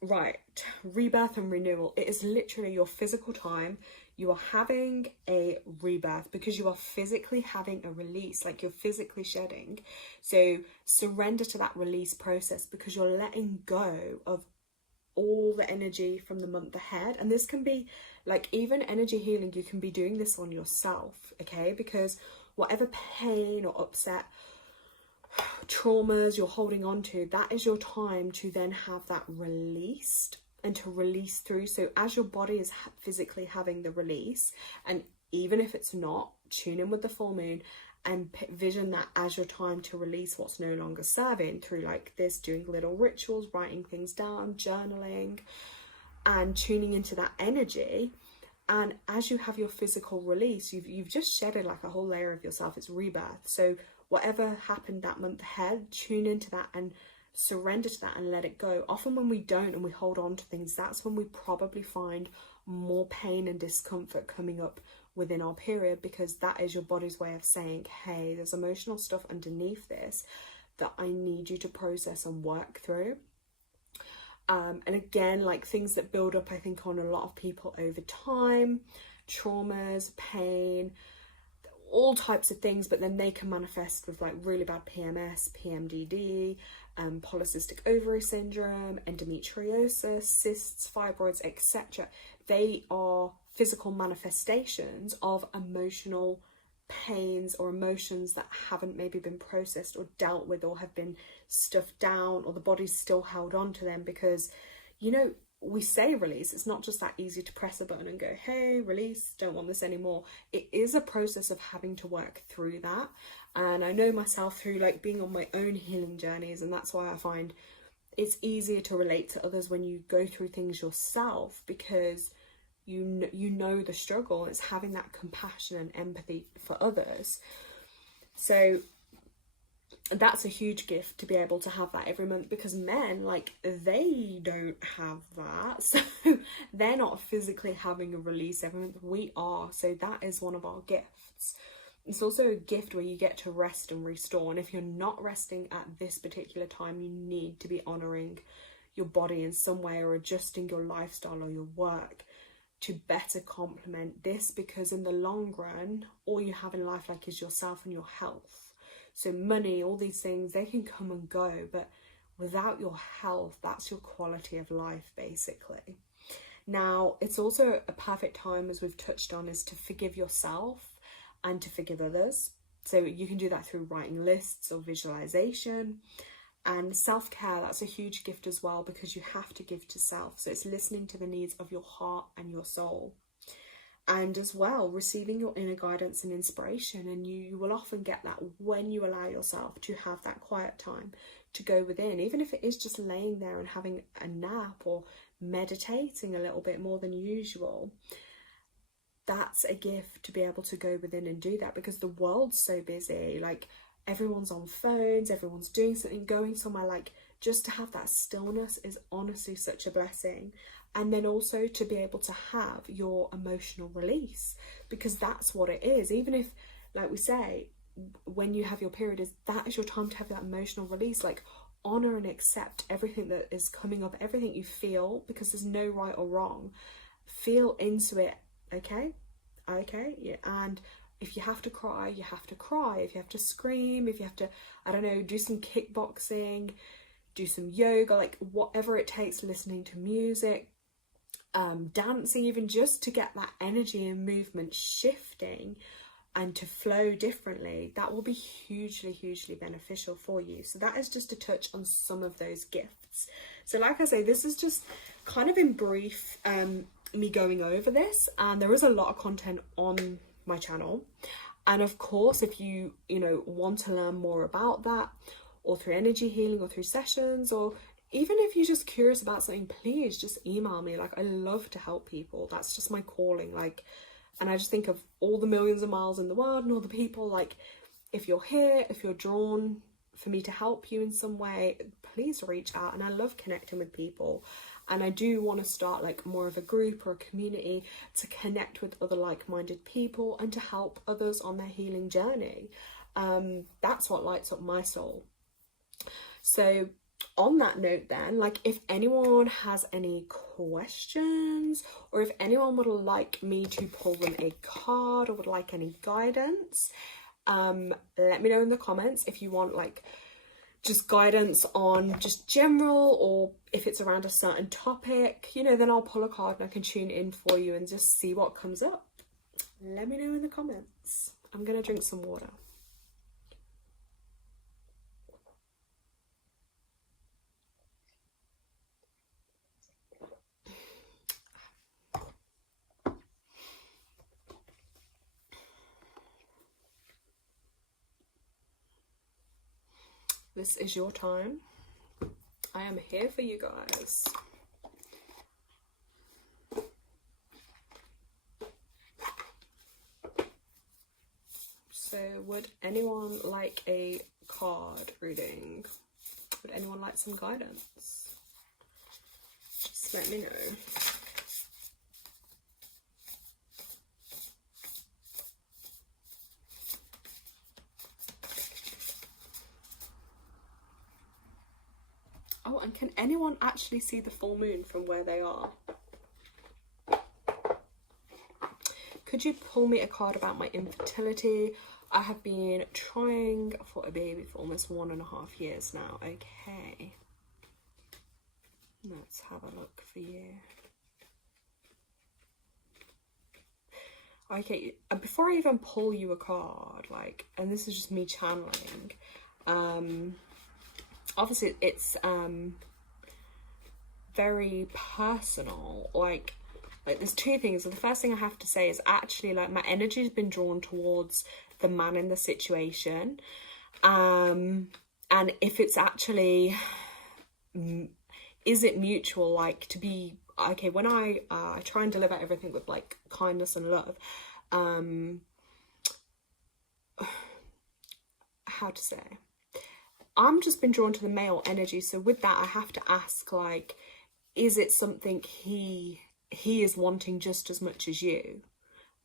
Right, rebirth and renewal. It is literally your physical time. You are having a rebirth because you are physically having a release, like, you're physically shedding. So surrender to that release process, because you're letting go of all the energy from the month ahead. And this can be like, even energy healing, you can be doing this on yourself, okay? Because whatever pain or upset, traumas you're holding on to, that is your time to then have that released and to release through. So as your body is physically having the release, and even if it's not, tune in with the full moon and vision that as your time to release what's no longer serving, through like this, doing little rituals, writing things down, journaling, and tuning into that energy. And as you have your physical release, you've just shedded like a whole layer of yourself. It's rebirth. So whatever happened that month ahead, tune into that and surrender to that and let it go. Often when we don't and we hold on to things, that's when we probably find more pain and discomfort coming up within our period, because that is your body's way of saying, hey, there's emotional stuff underneath this that I need you to process and work through. And again, like, things that build up, I think, on a lot of people over time, traumas, pain, all types of things, but then they can manifest with like really bad PMS, PMDD, polycystic ovary syndrome, endometriosis, cysts, fibroids, etc. They are physical manifestations of emotional pains or emotions that haven't maybe been processed or dealt with, or have been stuffed down, or the body's still held on to them. Because, you know, we say release, it's not just that easy to press a button and go, hey, release, don't want this anymore. It is a process of having to work through that. And I know myself through like being on my own healing journeys, and that's why I find it's easier to relate to others when you go through things yourself, because you know the struggle. It's having that compassion and empathy for others. So that's a huge gift, to be able to have that every month, because men, like, they don't have that. So they're not physically having a release every month. We are. So that is one of our gifts. It's also a gift where you get to rest and restore. And if you're not resting at this particular time, you need to be honouring your body in some way, or adjusting your lifestyle or your work to better complement this, because in the long run, all you have in life like is yourself and your health. So money, all these things, they can come and go, but without your health, that's your quality of life, basically. Now, it's also a perfect time, as we've touched on, is to forgive yourself and to forgive others. So you can do that through writing lists or visualization. And self-care, that's a huge gift as well, because you have to give to self. So it's listening to the needs of your heart and your soul. And as well, receiving your inner guidance and inspiration. And you will often get that when you allow yourself to have that quiet time to go within, even if it is just laying there and having a nap or meditating a little bit more than usual. That's a gift, to be able to go within and do that, because the world's so busy. Like, everyone's on phones, everyone's doing something, going somewhere. Like, just to have that stillness is honestly such a blessing. And then also to be able to have your emotional release, because that's what it is. Even if, like we say, when you have your period, that is your time to have that emotional release. Like, honor and accept everything that is coming up, everything you feel, because there's no right or wrong. Feel into it. Okay, yeah. And if you have to cry, you have to cry. If you have to scream, if you have to, I don't know, do some kickboxing, do some yoga, like whatever it takes, listening to music, dancing, even just to get that energy and movement shifting and to flow differently, that will be hugely beneficial for you. So that is just a touch on some of those gifts. So like I say, this is just kind of in brief, me going over this, and there is a lot of content on my channel. And of course, if you want to learn more about that, or through energy healing, or through sessions, or even if you're just curious about something, please just email me. Like, I love to help people. That's just my calling. Like, and I just think of all the millions of miles in the world and all the people, like, if you're here, if you're drawn for me to help you in some way, please reach out. And I love connecting with people. And I do want to start like more of a group or a community to connect with other like-minded people and to help others on their healing journey. That's what lights up my soul. So on that note then, like, if anyone has any questions, or if anyone would like me to pull them a card, or would like any guidance, let me know in the comments. If you want like just guidance on just general, or if it's around a certain topic, then I'll pull a card and I can tune in for you and just see what comes up. Let me know in the comments. I'm gonna drink some water. This is your time. I am here for you guys. So would anyone like a card reading? Would anyone like some guidance? Just let me know. Oh, and can anyone actually see the full moon from where they are? Could you pull me a card about my infertility? I have been trying for a baby for almost 1.5 years now. Okay. Let's have a look for you. Okay, before I even pull you a card, like, and this is just me channeling, obviously it's very personal. Like there's two things. The first thing I have to say is actually, like, my energy has been drawn towards the man in the situation, and if it's actually, is it mutual? Like, to be okay, when I try and deliver everything with like kindness and love, how to say, I'm just been drawn to the male energy. So with that, I have to ask, like, is it something he is wanting just as much as you?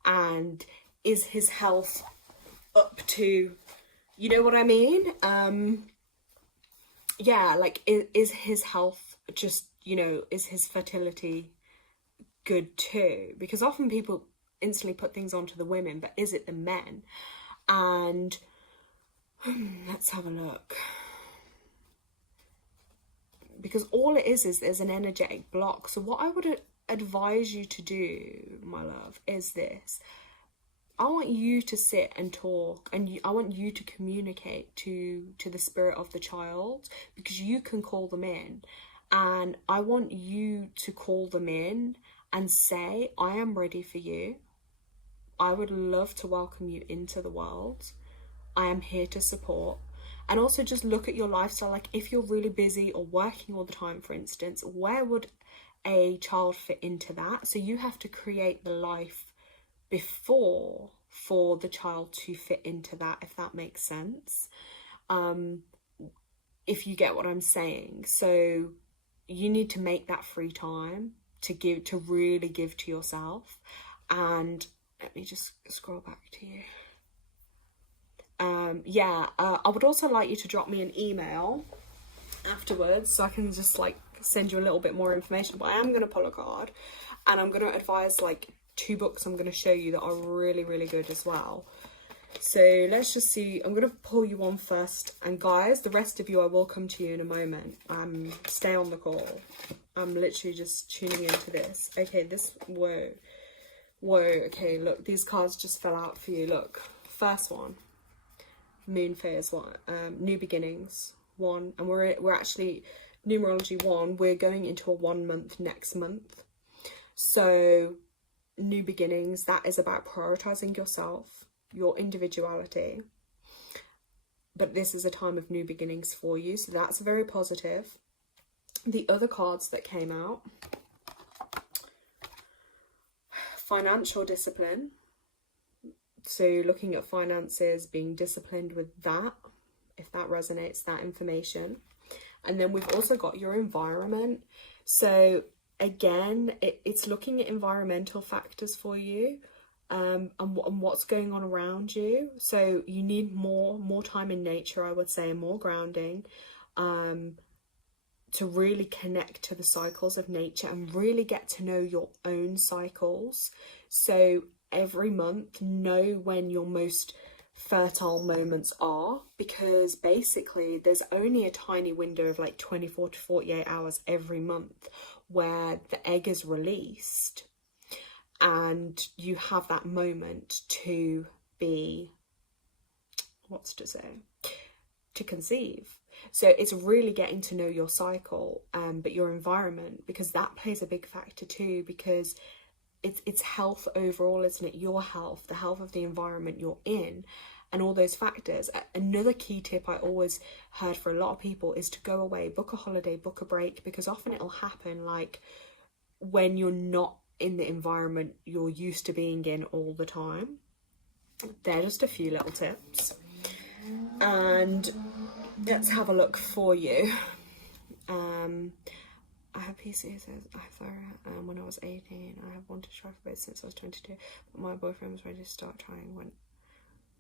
And is his health up to, you know what I mean? Yeah, like, is his health just, you know, is his fertility good too? Because often people instantly put things onto the women, but is it the men? And let's have a look. Because all it is there's an energetic block. So what I would advise you to do, my love, is this. I want you to sit and talk, and I want you to communicate to the spirit of the child, because you can call them in. And I want you to call them in and say, I am ready for you. I would love to welcome you into the world. I am here to support. And also just look at your lifestyle. Like, if you're really busy or working all the time, for instance, where would a child fit into that? So you have to create the life before for the child to fit into that, if that makes sense. If you get what I'm saying. So you need to make that free time to really give to yourself. And let me just scroll back to you. I would also like you to drop me an email afterwards, so I can just like send you a little bit more information. But I am going to pull a card, and I'm going to advise like 2 books I'm going to show you that are really, really good as well. So let's just see. I'm going to pull you one first, and guys, the rest of you, I will come to you in a moment. Stay on the call. I'm literally just tuning into this. Okay, whoa, okay, look, these cards just fell out for you. Look, first one, moon phase 1, new beginnings 1, and we're actually numerology 1. We're going into a 1 month next month. So new beginnings, that is about prioritizing yourself, your individuality, but this is a time of new beginnings for you, so that's very positive. The other cards that came out, financial discipline. So looking at finances, being disciplined with that, if that resonates, that information. And then we've also got your environment. So again, it's looking at environmental factors for you, and what's going on around you. So you need more time in nature, I would say, more grounding, to really connect to the cycles of nature and really get to know your own cycles. So every month, know when your most fertile moments are, because basically there's only a tiny window of like 24 to 48 hours every month where the egg is released, and you have that moment to be, to conceive. So it's really getting to know your cycle, but your environment, because that plays a big factor too, because it's health overall, isn't it? Your health, the health of the environment you're in, and all those factors. Another key tip I always heard for a lot of people is to go away, book a holiday, book a break, because often it'll happen like when you're not in the environment you're used to being in all the time. They're just a few little tips. And let's have a look for you. I have PCOS. I have thyroid when I was 18. I have wanted to try for both since I was 22, but my boyfriend was ready to start trying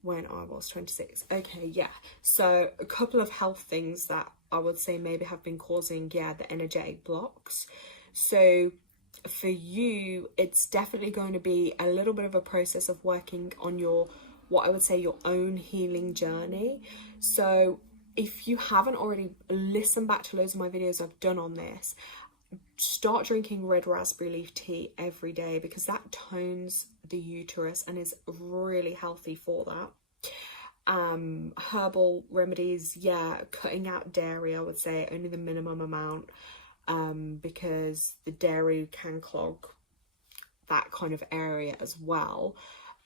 when I was 26. Okay, yeah. So a couple of health things that I would say maybe have been causing, the energetic blocks. So for you, it's definitely going to be a little bit of a process of working on your own healing journey. So if you haven't already listened back to loads of my videos I've done on this, start drinking red raspberry leaf tea every day, because that tones the uterus and is really healthy for that. Herbal remedies, yeah, cutting out dairy, I would say only the minimum amount, because the dairy can clog that kind of area as well.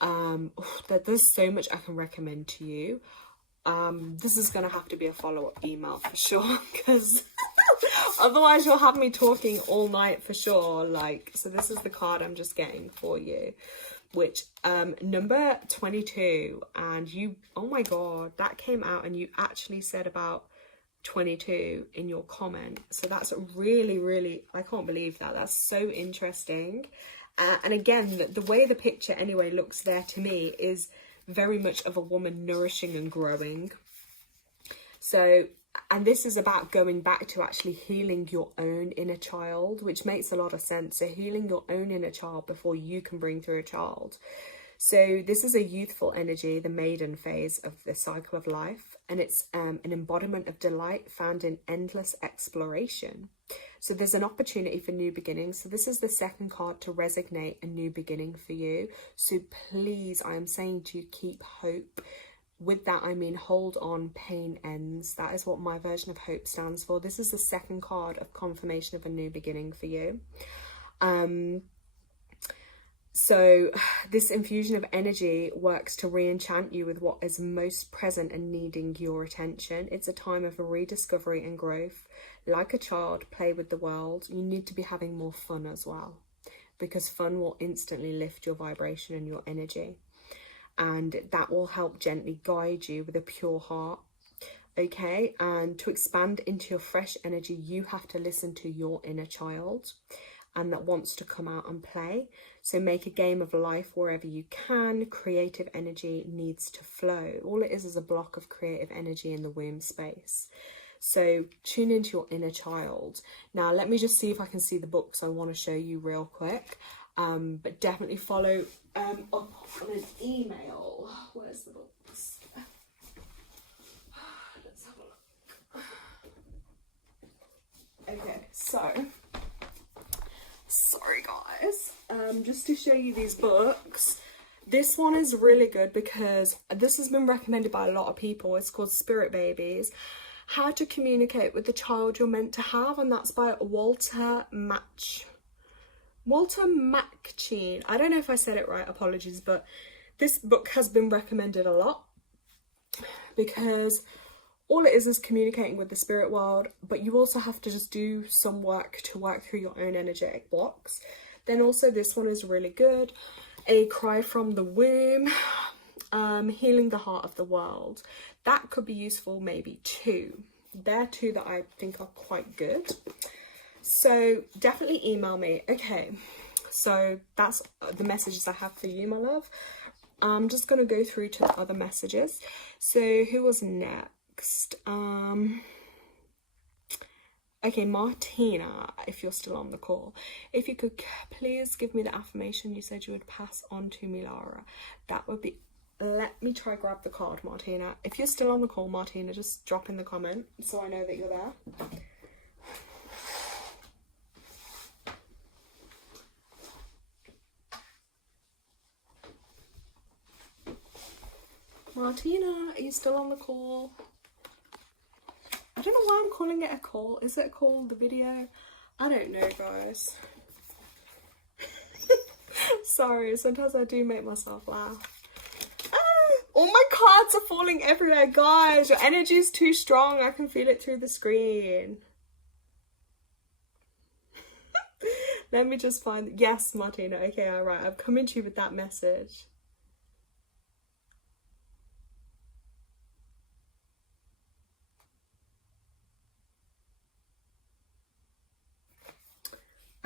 There's so much I can recommend to you. This is gonna have to be a follow-up email for sure, because otherwise you'll have me talking all night for sure. Like, so this is the card I'm just getting for you, which number 22, and you, oh my god, that came out and you actually said about 22 in your comment. So that's really, I can't believe that. That's so interesting. And again, the way the picture anyway looks there to me is very much of a woman nourishing and growing. So, and this is about going back to actually healing your own inner child, which makes a lot of sense. So healing your own inner child before you can bring through a child. So this is a youthful energy, the maiden phase of the cycle of life, and it's an embodiment of delight found in endless exploration. So there's an opportunity for new beginnings. So this is the second card to resonate a new beginning for you. So please, I am saying to you, keep hope. With that, I mean, hold on, pain ends. That is what my version of hope stands for. This is the second card of confirmation of a new beginning for you. So this infusion of energy works to re-enchant you with what is most present and needing your attention. It's a time of rediscovery and growth. Like a child, play with the world. You need to be having more fun as well, because fun will instantly lift your vibration and your energy. And that will help gently guide you with a pure heart. Okay, and to expand into your fresh energy, you have to listen to your inner child, and that wants to come out and play. So make a game of life wherever you can. Creative energy needs to flow. All it is a block of creative energy in the womb space. So tune into your inner child. Now, let me just see if I can see the books I want to show you real quick. But definitely follow up on an email. Where's the books? Let's have a look. Okay, so sorry guys, just to show you these books. This one is really good because this has been recommended by a lot of people. It's called Spirit Babies, How to Communicate with the Child You're Meant to Have, and that's by Walter Machin. I don't know if I said it right, apologies, but this book has been recommended a lot because all it is communicating with the spirit world, but you also have to just do some work to work through your own energetic blocks. Then also this one is really good, A Cry from the Womb, Healing the Heart of the World. That could be useful maybe too. They're two that I think are quite good. So definitely email me. Okay, so that's the messages I have for you, my love. I'm just going to go through to the other messages. So who was next? Okay, Martina, if you're still on the call, if you could please give me the affirmation you said you would pass on to me, Lara. That would be... Let me try grab the card, Martina. If you're still on the call, Martina, just drop in the comment so I know that you're there. Martina, are you still on the call? I don't know why I'm calling it a call. Is it called the video? I don't know, guys. Sorry, sometimes I do make myself laugh. All my cards are falling everywhere, guys. Your energy is too strong. I can feel it through the screen. Let me just find... Yes, Martina. Okay, all right. I'm coming to you with that message.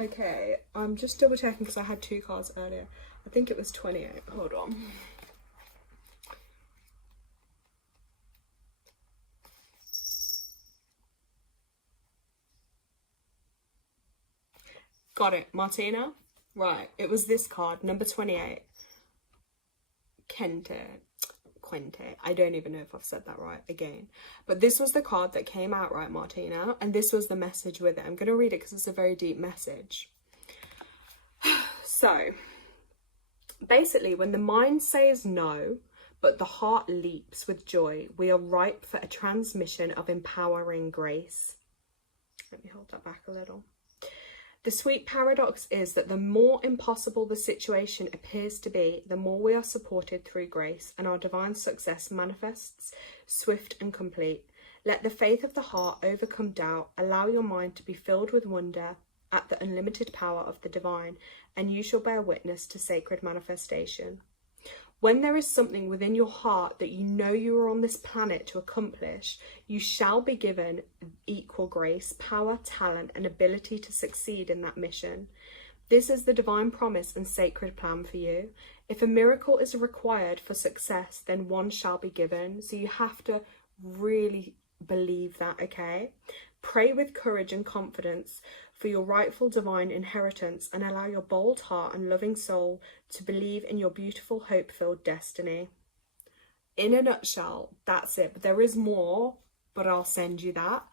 Okay, I'm just double checking because I had two cards earlier. I think it was 28. Hold on. Got it, Martina. Right, it was this card, number 28. Kente. Quente. I don't even know if I've said that right again. But this was the card that came out, right, Martina? And this was the message with it. I'm going to read it because it's a very deep message. So, basically, when the mind says no, but the heart leaps with joy, we are ripe for a transmission of empowering grace. Let me hold that back a little. The sweet paradox is that the more impossible the situation appears to be, the more we are supported through grace, and our divine success manifests swift and complete. Let the faith of the heart overcome doubt. Allow your mind to be filled with wonder at the unlimited power of the divine, and you shall bear witness to sacred manifestation. When there is something within your heart that you know you are on this planet to accomplish, you shall be given equal grace, power, talent, and ability to succeed in that mission. This is the divine promise and sacred plan for you. If a miracle is required for success, then one shall be given. So you have to really believe that, okay? Pray with courage and confidence for your rightful divine inheritance, and allow your bold heart and loving soul to believe in your beautiful, hope-filled destiny. In a nutshell, that's it. But there is more, but I'll send you that.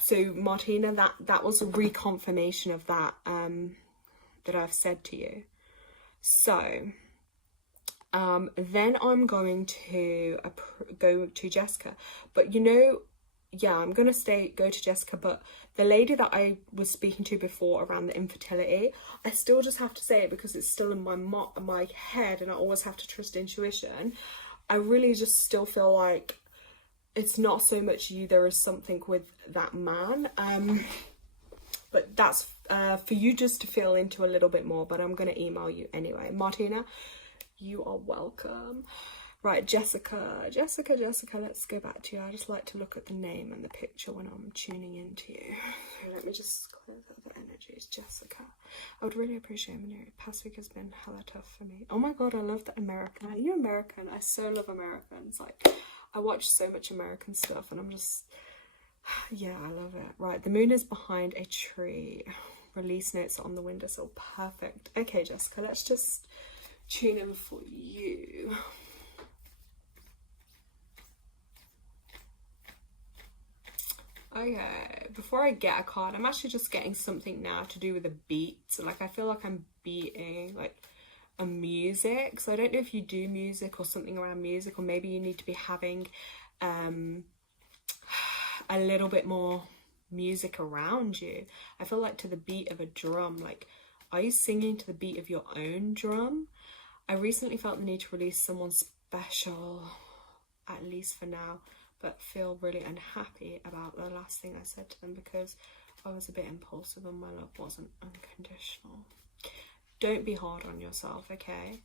So Martina, that was a reconfirmation of that that I've said to you. So then I'm going to go to Jessica, but you know, yeah, I'm going to go to Jessica, but the lady that I was speaking to before around the infertility, I still just have to say it because it's still in my head and I always have to trust intuition. I really just still feel like it's not so much you, there is something with that man. But that's for you just to feel into a little bit more, but I'm going to email you anyway. Martina, you are welcome. Right, Jessica, let's go back to you. I just like to look at the name and the picture when I'm tuning into you. So let me just clear the energies. Jessica, I would really appreciate it. Past week has been hella tough for me. Oh my God, I love that American. Are you American? I so love Americans. Like, I watch so much American stuff and I'm just, yeah, I love it. Right, the moon is behind a tree. Release notes on the windowsill. Perfect. Okay, Jessica, let's just tune in for you. Okay, before I get a card, I'm actually just getting something now to do with a beat. So like, I feel like I'm beating like a music. So I don't know if you do music or something around music, or maybe you need to be having a little bit more music around you. I feel like to the beat of a drum, like, are you singing to the beat of your own drum? I recently felt the need to release someone special, at least for now, but feel really unhappy about the last thing I said to them because I was a bit impulsive and my love wasn't unconditional. Don't be hard on yourself, okay?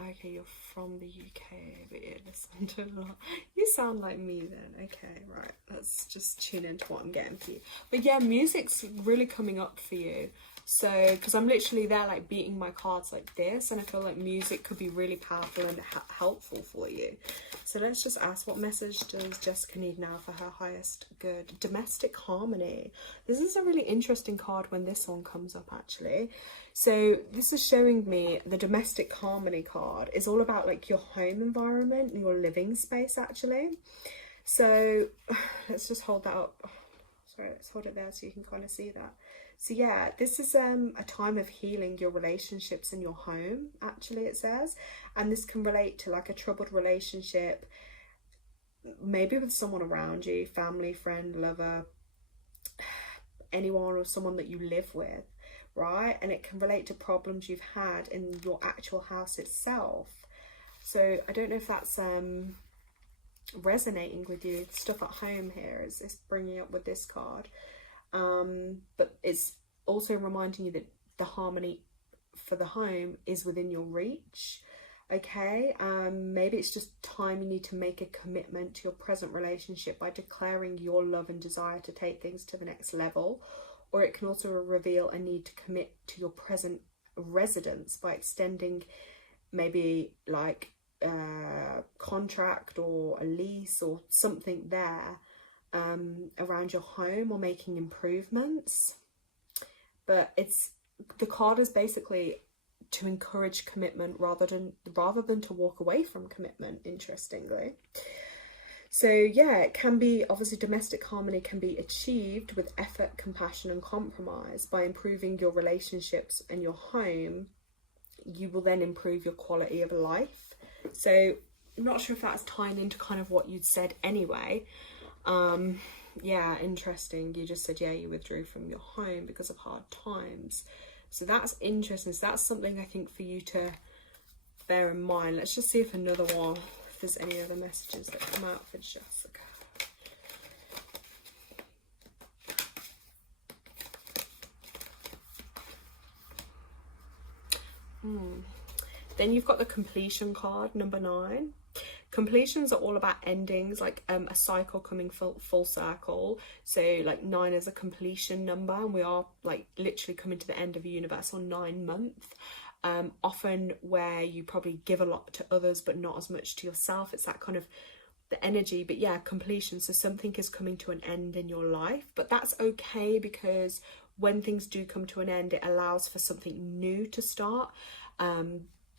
Okay, you're from the UK, but you listen to a lot. You sound like me then. Okay, right. Let's just tune into what I'm getting for you. But yeah, music's really coming up for you. So, because I'm literally there like beating my cards like this, and I feel like music could be really powerful and helpful for you. So let's just ask, what message does Jessica need now for her highest good? Domestic harmony. This is a really interesting card when this one comes up, actually. So this is showing me the domestic harmony card is all about like your home environment, your living space, actually. So let's just hold that up. Sorry, let's hold it there so you can kind of see that. So yeah, this is a time of healing your relationships in your home, actually, it says. And this can relate to like a troubled relationship, maybe with someone around you, family, friend, lover, anyone or someone that you live with, right? And it can relate to problems you've had in your actual house itself. So I don't know if that's resonating with you. Stuff at home here is bringing up with this card. But it's also reminding you that the harmony for the home is within your reach. Okay, maybe it's just time you need to make a commitment to your present relationship by declaring your love and desire to take things to the next level. Or it can also reveal a need to commit to your present residence by extending maybe like a contract or a lease or something there around your home, or making improvements. But the card is basically to encourage commitment rather than to walk away from commitment, interestingly. So yeah, it can be, obviously domestic harmony can be achieved with effort, compassion and compromise. By improving your relationships and your home, you will then improve your quality of life. So I'm not sure if that's tying into kind of what you'd said anyway. Yeah, interesting. You just said, yeah, you withdrew from your home because of hard times. So that's interesting. So that's something I think for you to bear in mind. Let's just see if another one, if there's any other messages that come out for Jessica. Then you've got the completion card, number 9. Completions are all about endings, like a cycle coming full circle. So like 9 is a completion number, and we are like literally coming to the end of a universal 9 month. Often where you probably give a lot to others but not as much to yourself. It's that kind of the energy. But yeah, completion. So something is coming to an end in your life, but that's okay, because when things do come to an end, it allows for something new to start.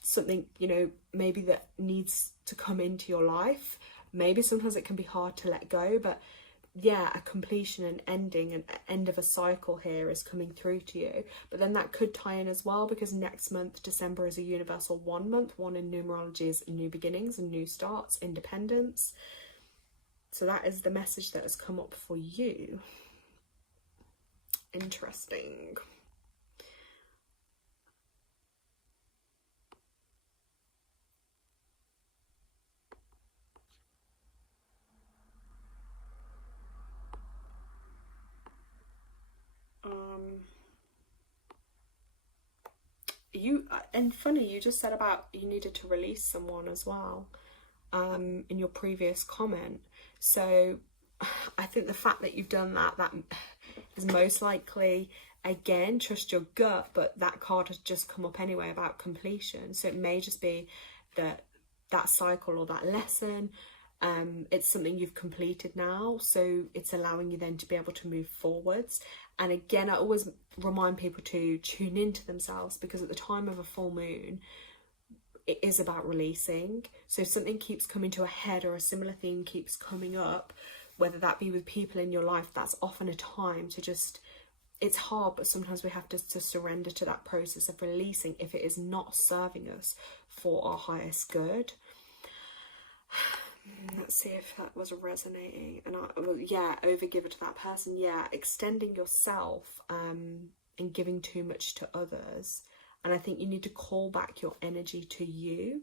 Something, you know, maybe that needs to come into your life. Maybe sometimes it can be hard to let go, but yeah, a completion, an ending, an end of a cycle here is coming through to you. But then that could tie in as well, because next month, December, is a universal 1 month. 1 in numerology is new beginnings and new starts, independence. So that is the message that has come up for you. Interesting. And funny, you just said about you needed to release someone as well, in your previous comment. So I think the fact that you've done that is most likely, again, trust your gut, but that card has just come up anyway about completion. So it may just be that cycle or that lesson, it's something you've completed now, so it's allowing you then to be able to move forwards. And again, I always remind people to tune into themselves, because at the time of a full moon, it is about releasing. So if something keeps coming to a head or a similar theme keeps coming up, whether that be with people in your life, that's often a time to just, it's hard, but sometimes we have to surrender to that process of releasing if it is not serving us for our highest good. Let's see if that was resonating. And yeah, overgive it to that person. Yeah, extending yourself and giving too much to others. And I think you need to call back your energy to you,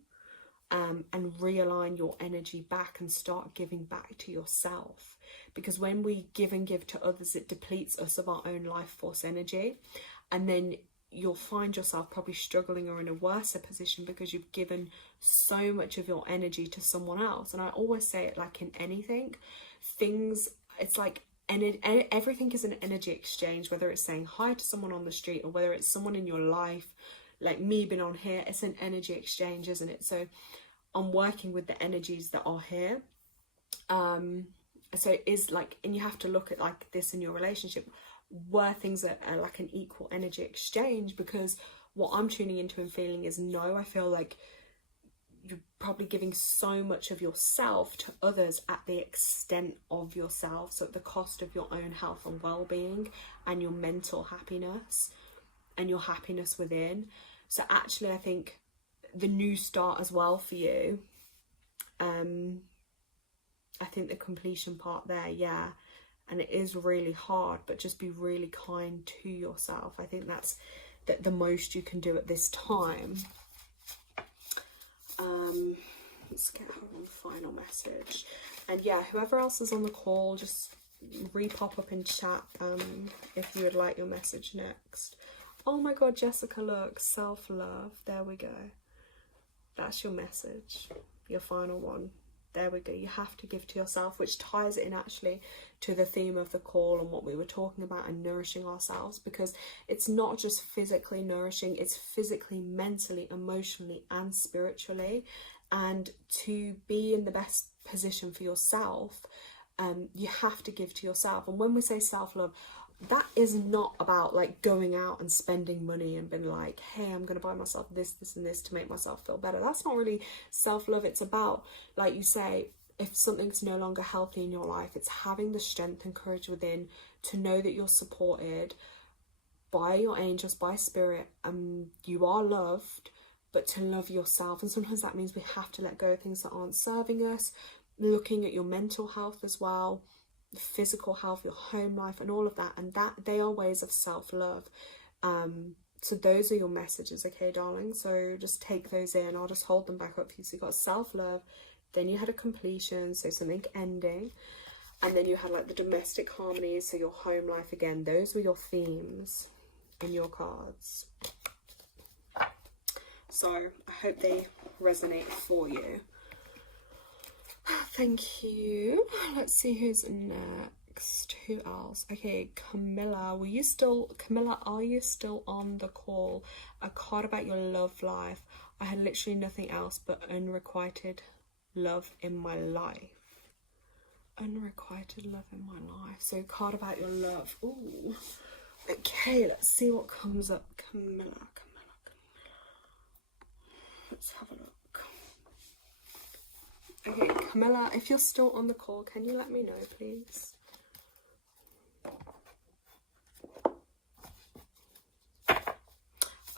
and realign your energy back and start giving back to yourself. Because when we give and give to others, it depletes us of our own life force energy. And then you'll find yourself probably struggling or in a worse position, because you've given so much of your energy to someone else. And I always say it like in anything, it's like everything is an energy exchange, whether it's saying hi to someone on the street or whether it's someone in your life, like me being on here, it's an energy exchange, isn't it? So I'm working with the energies that are here. So it is like, and you have to look at like this in your relationship, where things are like an equal energy exchange. Because what I'm tuning into and feeling is, no, I feel like you're probably giving so much of yourself to others at the extent of yourself, so at the cost of your own health and well-being and your mental happiness and your happiness within. So actually I think the new start as well for you, I think the completion part there, yeah, and it is really hard, but just be really kind to yourself. I think that's the most you can do at this time. Let's get her final message. And yeah, whoever else is on the call, just re-pop up in chat if you would like your message next. Oh my god, Jessica, look, self-love. There we go. That's your message, your final one. There we go. You have to give to yourself, which ties in actually to the theme of the call and what we were talking about, and nourishing ourselves, because it's not just physically nourishing, it's physically, mentally, emotionally and spiritually. And to be in the best position for yourself, you have to give to yourself. And when we say self-love, that is not about like going out and spending money and being like, hey, I'm gonna buy myself this, this and this to make myself feel better. That's not really self-love. It's about, like you say, if something's no longer healthy in your life, it's having the strength and courage within to know that you're supported by your angels, by spirit, and you are loved, but to love yourself. And sometimes that means we have to let go of things that aren't serving us, looking at your mental health as well, physical health, your home life, and all of that. And that they are ways of self-love. So those are your messages, okay, darling? So just take those in. I'll just hold them back up for you. So you got self-love, then you had a completion, so something ending, and then you had like the domestic harmonies, so your home life again. Those were your themes in your cards. So I hope they resonate for you. Thank you. Let's see who's next. Who else? Okay, Camilla, are you still on the call? A card about your love life. I had literally nothing else but unrequited love in my life. Unrequited love in my life. So card about your love. Ooh. Okay, let's see what comes up. Camilla. Let's have a look. Okay, Camilla, if you're still on the call, can you let me know, please?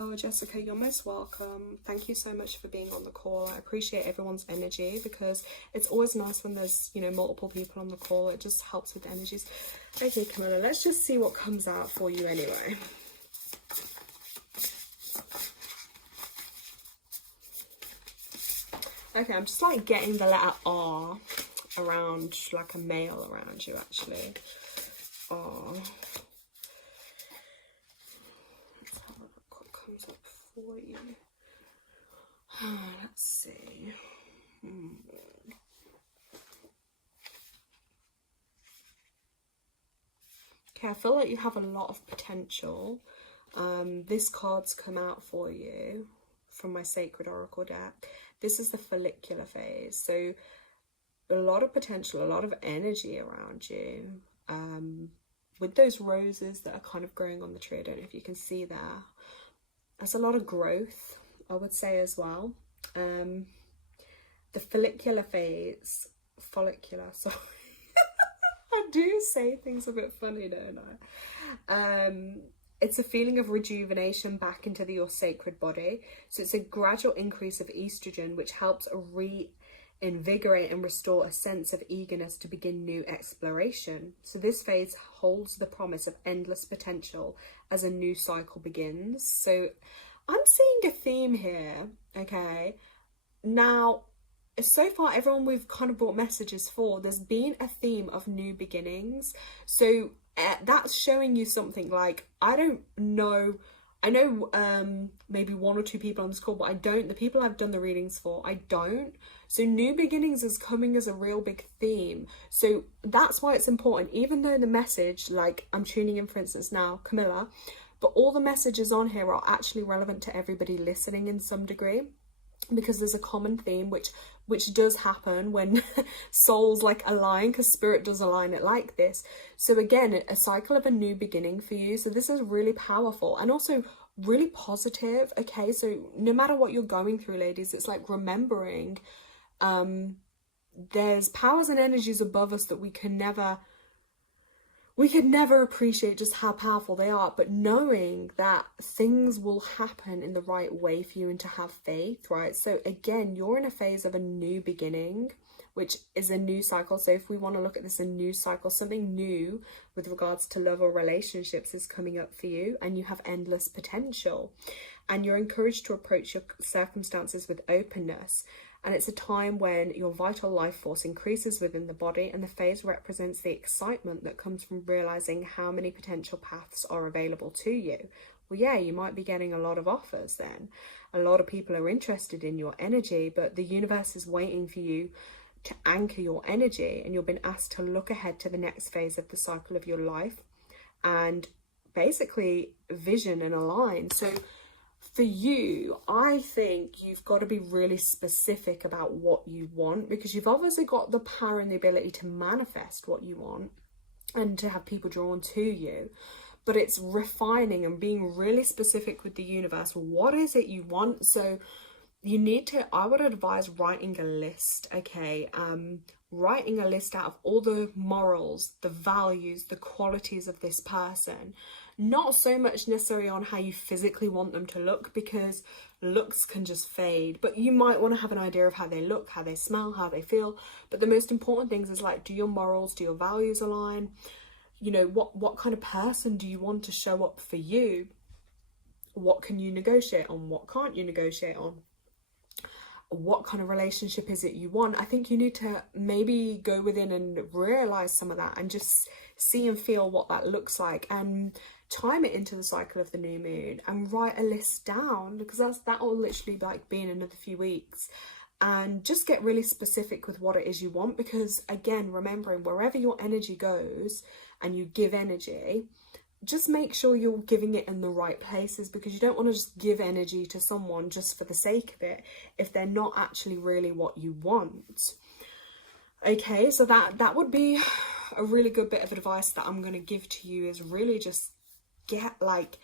Oh, Jessica, you're most welcome. Thank you so much for being on the call. I appreciate everyone's energy, because it's always nice when there's, you know, multiple people on the call. It just helps with the energies. Okay, Camilla, let's just see what comes out for you anyway. Okay, I'm just like getting the letter R around, like a male around you, actually. R. Let's have a look what comes up for you. Let's see. Okay, I feel like you have a lot of potential. This card's come out for you from my Sacred Oracle deck. This is the follicular phase, so a lot of potential, a lot of energy around you, with those roses that are kind of growing on the tree. I don't know if you can see there. There's a lot of growth, I would say, as well. The follicular phase, sorry. I do say things a bit funny, don't I? It's a feeling of rejuvenation back into your sacred body. So it's a gradual increase of estrogen, which helps reinvigorate and restore a sense of eagerness to begin new exploration. So this phase holds the promise of endless potential as a new cycle begins. So I'm seeing a theme here, okay? Now, so far, everyone we've kind of brought messages for, there's been a theme of new beginnings. So that's showing you something like, I don't know, I know maybe one or two people on this call, but I don't, the people I've done the readings for, I don't. So new beginnings is coming as a real big theme. So that's why it's important, even though the message, like I'm tuning in for instance now, Camilla, but all the messages on here are actually relevant to everybody listening in some degree, because there's a common theme which does happen when souls like align, because spirit does align it like this. So again, a cycle of a new beginning for you. So this is really powerful and also really positive. Okay, so no matter what you're going through, ladies, it's like remembering there's powers and energies above us that we could never appreciate just how powerful they are, but knowing that things will happen in the right way for you and to have faith, right? So again, you're in a phase of a new beginning, which is a new cycle. So if we want to look at this, a new cycle, something new with regards to love or relationships is coming up for you, and you have endless potential, and you're encouraged to approach your circumstances with openness. And it's a time when your vital life force increases within the body, and the phase represents the excitement that comes from realizing how many potential paths are available to you. Well, yeah, you might be getting a lot of offers then. A lot of people are interested in your energy, but the universe is waiting for you to anchor your energy, and you've been asked to look ahead to the next phase of the cycle of your life and basically vision and align. So for you, I think you've got to be really specific about what you want, because you've obviously got the power and the ability to manifest what you want. and to have people drawn to you. But it's refining and being really specific with the universe. What is it you want? So you need to, I would advise writing a list, okay? Writing a list out of all the morals, the values, the qualities of this person. Not so much necessarily on how you physically want them to look, because looks can just fade, but you might want to have an idea of how they look, how they smell, how they feel. But the most important things is like, do your morals, do your values align? You know, what kind of person do you want to show up for you? What can you negotiate on? What can't you negotiate on? What kind of relationship is it you want? I think you need to maybe go within and realize some of that and just see and feel what that looks like, and time it into the cycle of the new moon and write a list down, because that will literally like be in another few weeks. And just get really specific with what it is you want, because again, remembering wherever your energy goes and you give energy, just make sure you're giving it in the right places, because you don't want to just give energy to someone just for the sake of it if they're not actually really what you want. Okay, so that would be a really good bit of advice that I'm going to give to you, is really just get like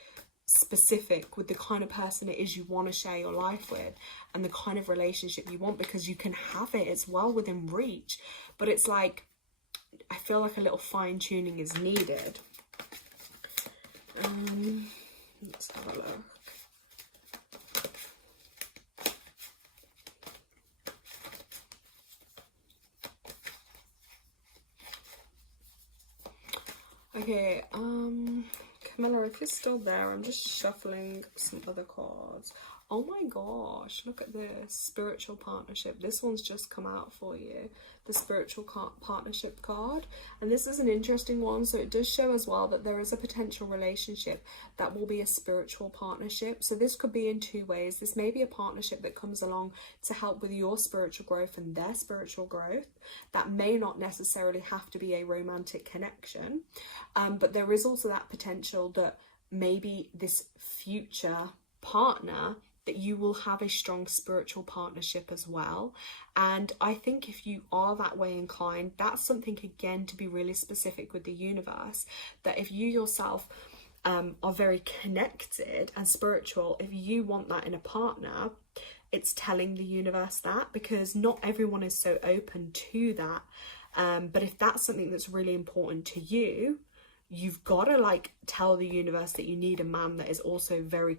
specific with the kind of person it is you want to share your life with and the kind of relationship you want, because you can have it, it's well within reach, but it's like, I feel like a little fine-tuning is needed. Let's have a look. Okay, Camilla, if you're still there, I'm just shuffling some other cards. Oh my gosh, look at this. Spiritual partnership. This one's just come out for you. The spiritual partnership card. And this is an interesting one. So it does show as well that there is a potential relationship that will be a spiritual partnership. So this could be in two ways. This may be a partnership that comes along to help with your spiritual growth and their spiritual growth. That may not necessarily have to be a romantic connection. But there is also that potential that maybe this future partner, that you will have a strong spiritual partnership as well. And I think if you are that way inclined, that's something again to be really specific with the universe, that if you yourself are very connected and spiritual, if you want that in a partner, it's telling the universe that, because not everyone is so open to that. But if that's something that's really important to you, you've got to like tell the universe that you need a man that is also very,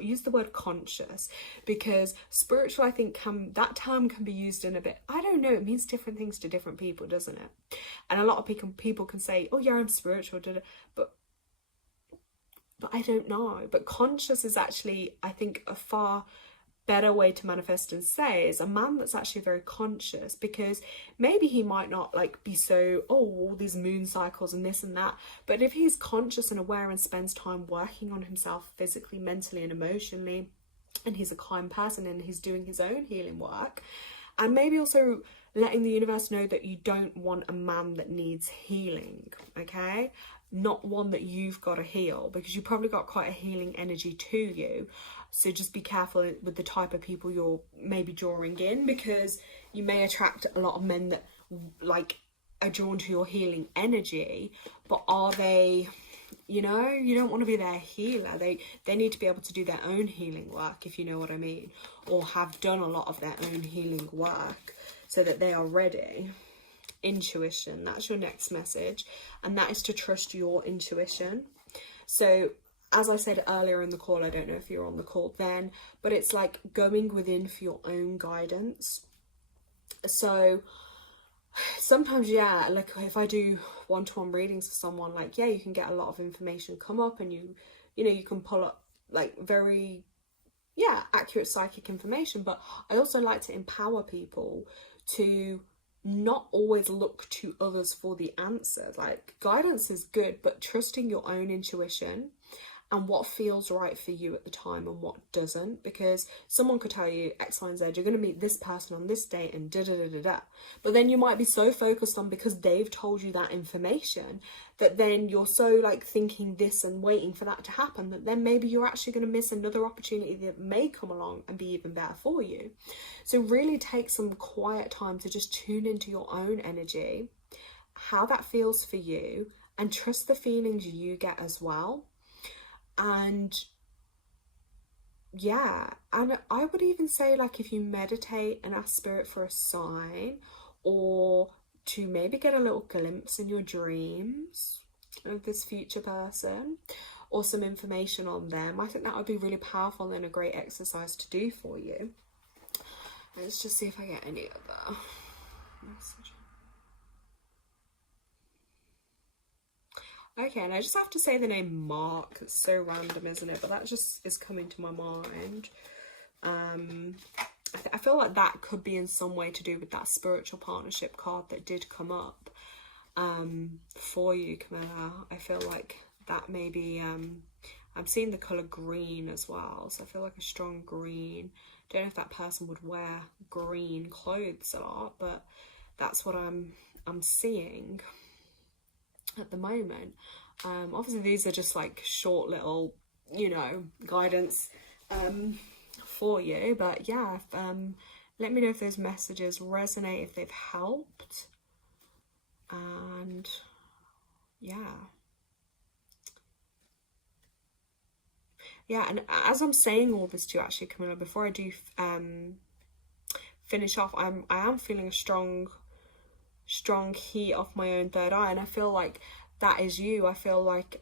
use the word conscious, because spiritual, I think that term can be used in a bit, I don't know, it means different things to different people, doesn't it? And a lot of people can say, oh yeah, I'm spiritual, but I don't know. But conscious is actually, I think, a far better way to manifest and say is a man that's actually very conscious, because maybe he might not like be so, oh, all these moon cycles and this and that, but if he's conscious and aware and spends time working on himself physically, mentally and emotionally, and he's a kind person and he's doing his own healing work, and maybe also letting the universe know that you don't want a man that needs healing, okay? Not one that you've got to heal, because you probably got quite a healing energy to you. So just be careful with the type of people you're maybe drawing in, because you may attract a lot of men that like are drawn to your healing energy, but are they, you know, you don't want to be their healer. They need to be able to do their own healing work, if you know what I mean, or have done a lot of their own healing work so that they are ready. Intuition, that's your next message, and that is to trust your intuition. So as I said earlier in the call, I don't know if you're on the call then, but it's like going within for your own guidance. So sometimes, yeah, like if I do one-to-one readings for someone, like, yeah, you can get a lot of information come up, and you know, you can pull up like very, yeah, accurate psychic information. But I also like to empower people to not always look to others for the answer. Like, guidance is good, but trusting your own intuition and what feels right for you at the time and what doesn't, because someone could tell you X, Y, and Z, you're going to meet this person on this date and da da da da da, but then you might be so focused on, because they've told you that information, that then you're so like thinking this and waiting for that to happen, that then maybe you're actually going to miss another opportunity that may come along and be even better for you. So really take some quiet time to just tune into your own energy, how that feels for you, and trust the feelings you get as well. And yeah, and I would even say, like, if you meditate and ask spirit for a sign, or to maybe get a little glimpse in your dreams of this future person, or some information on them, I think that would be really powerful and a great exercise to do for you. Let's just see if I get any other message. Okay, and I just have to say the name Mark. It's so random, isn't it? But that just is coming to my mind. I feel like that could be in some way to do with that spiritual partnership card that did come up for you, Camilla. I feel like that maybe, I'm seeing the colour green as well. So I feel like a strong green. Don't know if that person would wear green clothes a lot, but that's what I'm seeing at the moment. Obviously these are just like short little, you know, guidance for you, but yeah, let me know if those messages resonate, if they've helped. And yeah, and as I'm saying all this to you, actually, Camilla, before I do finish off, I am feeling a strong heat off my own third eye, and I feel like that is you. I feel like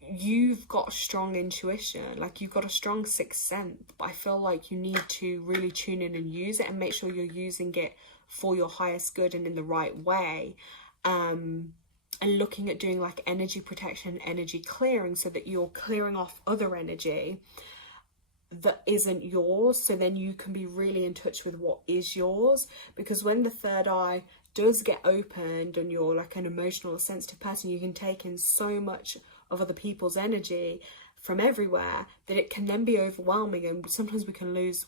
you've got a strong intuition, like you've got a strong sixth sense, but I feel like you need to really tune in and use it, and make sure you're using it for your highest good and in the right way, and looking at doing like energy protection, energy clearing, so that you're clearing off other energy that isn't yours, so then you can be really in touch with what is yours. Because when the third eye does get opened and you're like an emotional, sensitive person, you can take in so much of other people's energy from everywhere that it can then be overwhelming, and sometimes we can lose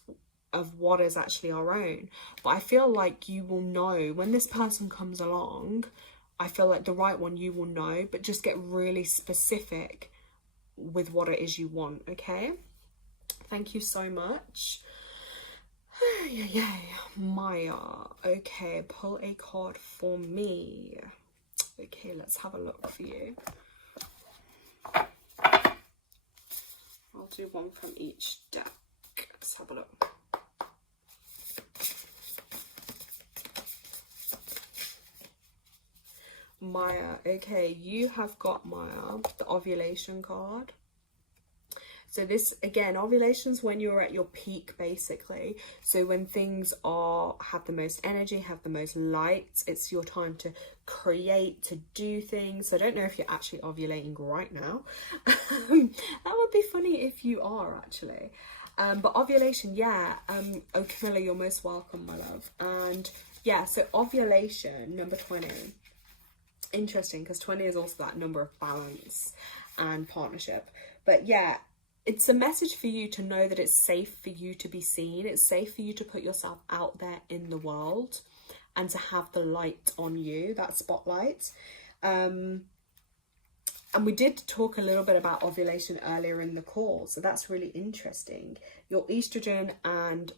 of what is actually our own. But I feel like you will know when this person comes along. I feel like the right one, you will know, but just get really specific with what it is you want, okay? Thank you so much. Maya. Okay, pull a card for me. Okay, let's have a look for you. I'll do one from each deck. Let's have a look. Maya, okay, you have got, Maya, the ovulation card. So this, again, ovulation's when you're at your peak, basically. So when things have the most energy, have the most light, it's your time to create, to do things. So I don't know if you're actually ovulating right now. That would be funny if you are, actually. But ovulation, yeah. Oh, Camilla, you're most welcome, my love. And yeah, so ovulation, number 20. Interesting, because 20 is also that number of balance and partnership. But yeah, it's a message for you to know that it's safe for you to be seen. It's safe for you to put yourself out there in the world and to have the light on you, that spotlight. And we did talk a little bit about ovulation earlier in the call, so that's really interesting. Your estrogen and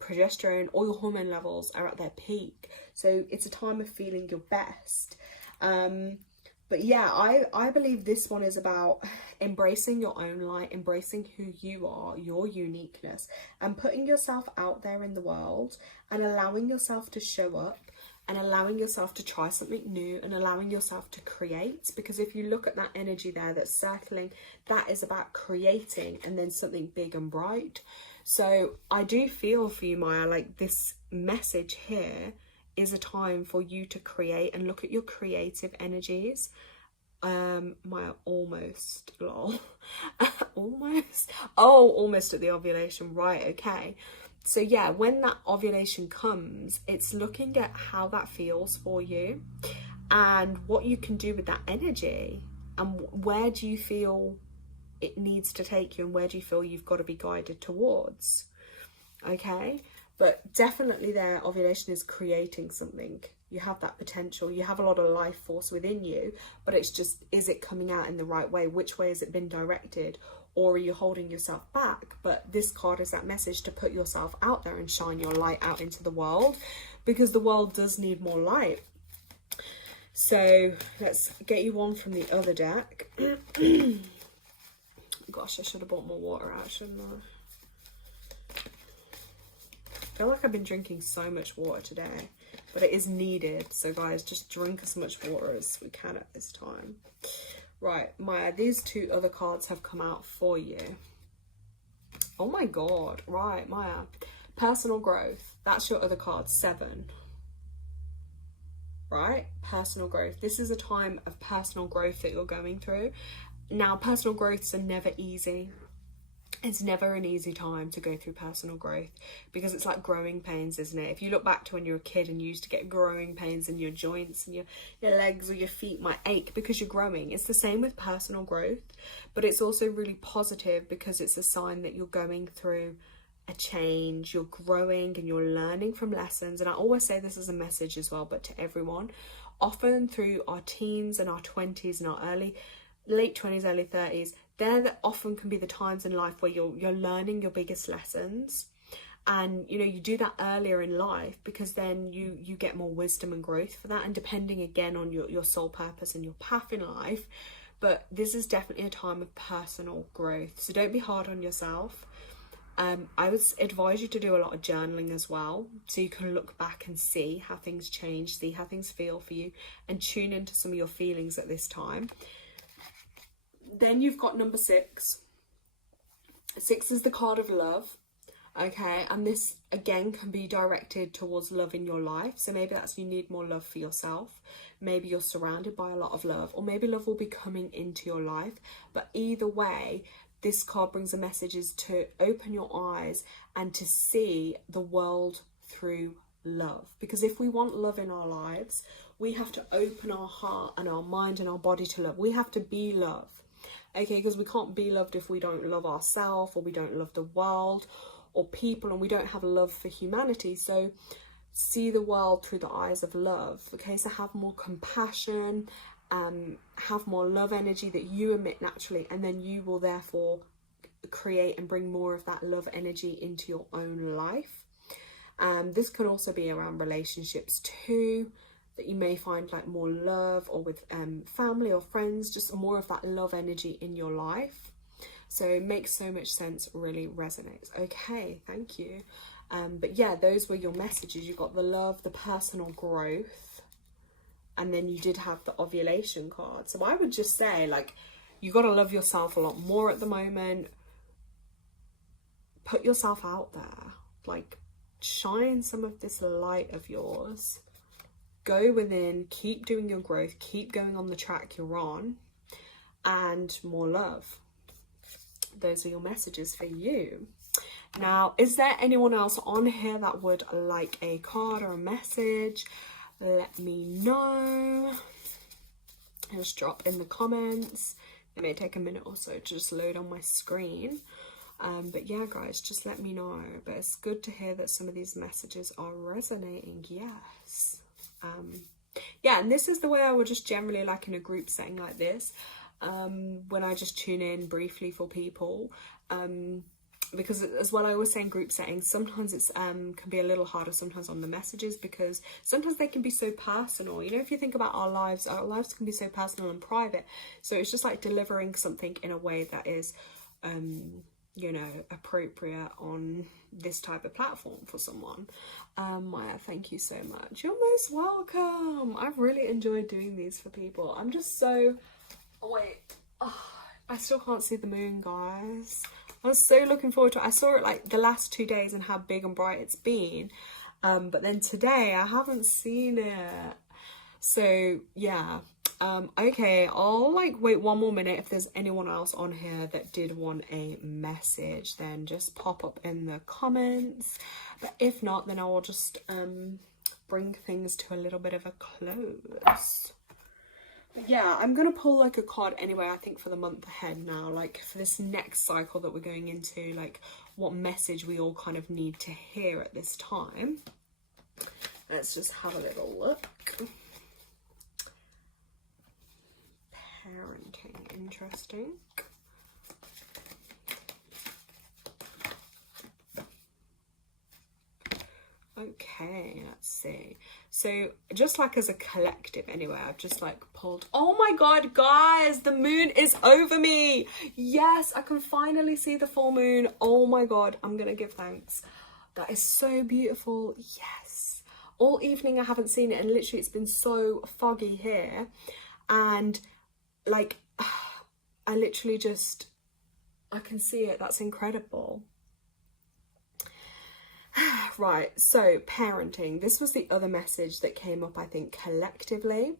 progesterone, all your hormone levels are at their peak. So it's a time of feeling your best. But yeah, I believe this one is about embracing your own light, embracing who you are, your uniqueness, and putting yourself out there in the world and allowing yourself to show up and allowing yourself to try something new and allowing yourself to create. Because if you look at that energy there that's circling, that is about creating and then something big and bright. So I do feel for you, Maya, like this message here is a time for you to create and look at your creative energies. Maya, almost, lol. Almost at the ovulation, right? Okay, so yeah, when that ovulation comes, it's looking at how that feels for you and what you can do with that energy, and where do you feel it needs to take you, and where do you feel you've got to be guided towards. Okay, but definitely there, ovulation is creating something. You have that potential, you have a lot of life force within you, but it's just, is it coming out in the right way? Which way has it been directed? Or are you holding yourself back? But this card is that message to put yourself out there and shine your light out into the world, because the world does need more light. So let's get you one from the other deck. Gosh, I should have bought more water out, shouldn't I? I feel like I've been drinking so much water today, but it is needed. So guys, just drink as much water as we can at this time. Right, Maya, these two other cards have come out for you. Oh my God, right, Maya. Personal growth, that's your other card, 7. Right, personal growth. This is a time of personal growth that you're going through. Now, personal growths are never easy. It's never an easy time to go through personal growth because it's like growing pains, isn't it? If you look back to when you were a kid and you used to get growing pains in your joints and your legs or your feet might ache because you're growing. It's the same with personal growth, but it's also really positive because it's a sign that you're going through a change, you're growing and you're learning from lessons. And I always say this as a message as well, but to everyone, often through our teens and our 20s and our late 20s, early 30s, that often can be the times in life where you're learning your biggest lessons. And you know, you do that earlier in life because then you get more wisdom and growth for that, and depending again on your soul purpose and your path in life. But this is definitely a time of personal growth, so don't be hard on yourself. I would advise you to do a lot of journaling as well, so you can look back and see how things change, see how things feel for you, and tune into some of your feelings at this time. Then you've got number 6. 6 is the card of love, okay? And this, again, can be directed towards love in your life. So maybe that's you need more love for yourself. Maybe you're surrounded by a lot of love, or maybe love will be coming into your life. But either way, this card brings a message is to open your eyes and to see the world through love. Because if we want love in our lives, we have to open our heart and our mind and our body to love. We have to be love. Okay, because we can't be loved if we don't love ourselves, or we don't love the world or people, and we don't have love for humanity. So see the world through the eyes of love. Okay, so have more compassion, have more love energy that you emit naturally, and then you will therefore create and bring more of that love energy into your own life. This can also be around relationships too, that you may find like more love, or with family or friends, just more of that love energy in your life. So it makes so much sense, really resonates. Okay, thank you. But yeah, those were your messages. You got the love, the personal growth, and then you did have the ovulation card. So I would just say, like, you got to love yourself a lot more at the moment. Put yourself out there, like shine some of this light of yours. Go within, keep doing your growth, keep going on the track you're on, and more love. Those are your messages for you. Now, is there anyone else on here that would like a card or a message? Let me know. Just drop in the comments. It may take a minute or so to just load on my screen. But yeah, guys, just let me know. But it's good to hear that some of these messages are resonating. Yes. Yeah, and this is the way I would just generally, like in a group setting like this, when I just tune in briefly for people, because as well, I always say in group settings, sometimes it's can be a little harder sometimes on the messages, because sometimes they can be so personal. You know, if you think about our lives can be so personal and private, so it's just like delivering something in a way that is you know, appropriate on this type of platform for someone. Maya, thank you so much. You're most welcome. I've really enjoyed doing these for people. I'm just so... Oh, wait. Oh, I still can't see the moon, guys. I was so looking forward to it. I saw it like the last 2 days and how big and bright it's been. But then today, I haven't seen it. So, yeah. Okay, I'll like wait one more minute. If there's anyone else on here that did want a message, then just pop up in the comments. But if not, then I will just bring things to a little bit of a close. But yeah, I'm gonna pull like a card anyway, I think, for the month ahead now, like for this next cycle that we're going into, like what message we all kind of need to hear at this time. Let's just have a little look. Parenting, interesting. Okay, let's see. So just like as a collective anyway, I've just like pulled, oh my god, guys, the moon is over me. Yes, I can finally see the full moon. Oh my god, I'm gonna give thanks. That is so beautiful. Yes, all evening I haven't seen it, and literally it's been so foggy here, and like I literally just, I can see it. That's incredible. Right, so parenting. This was the other message that came up, I think, collectively.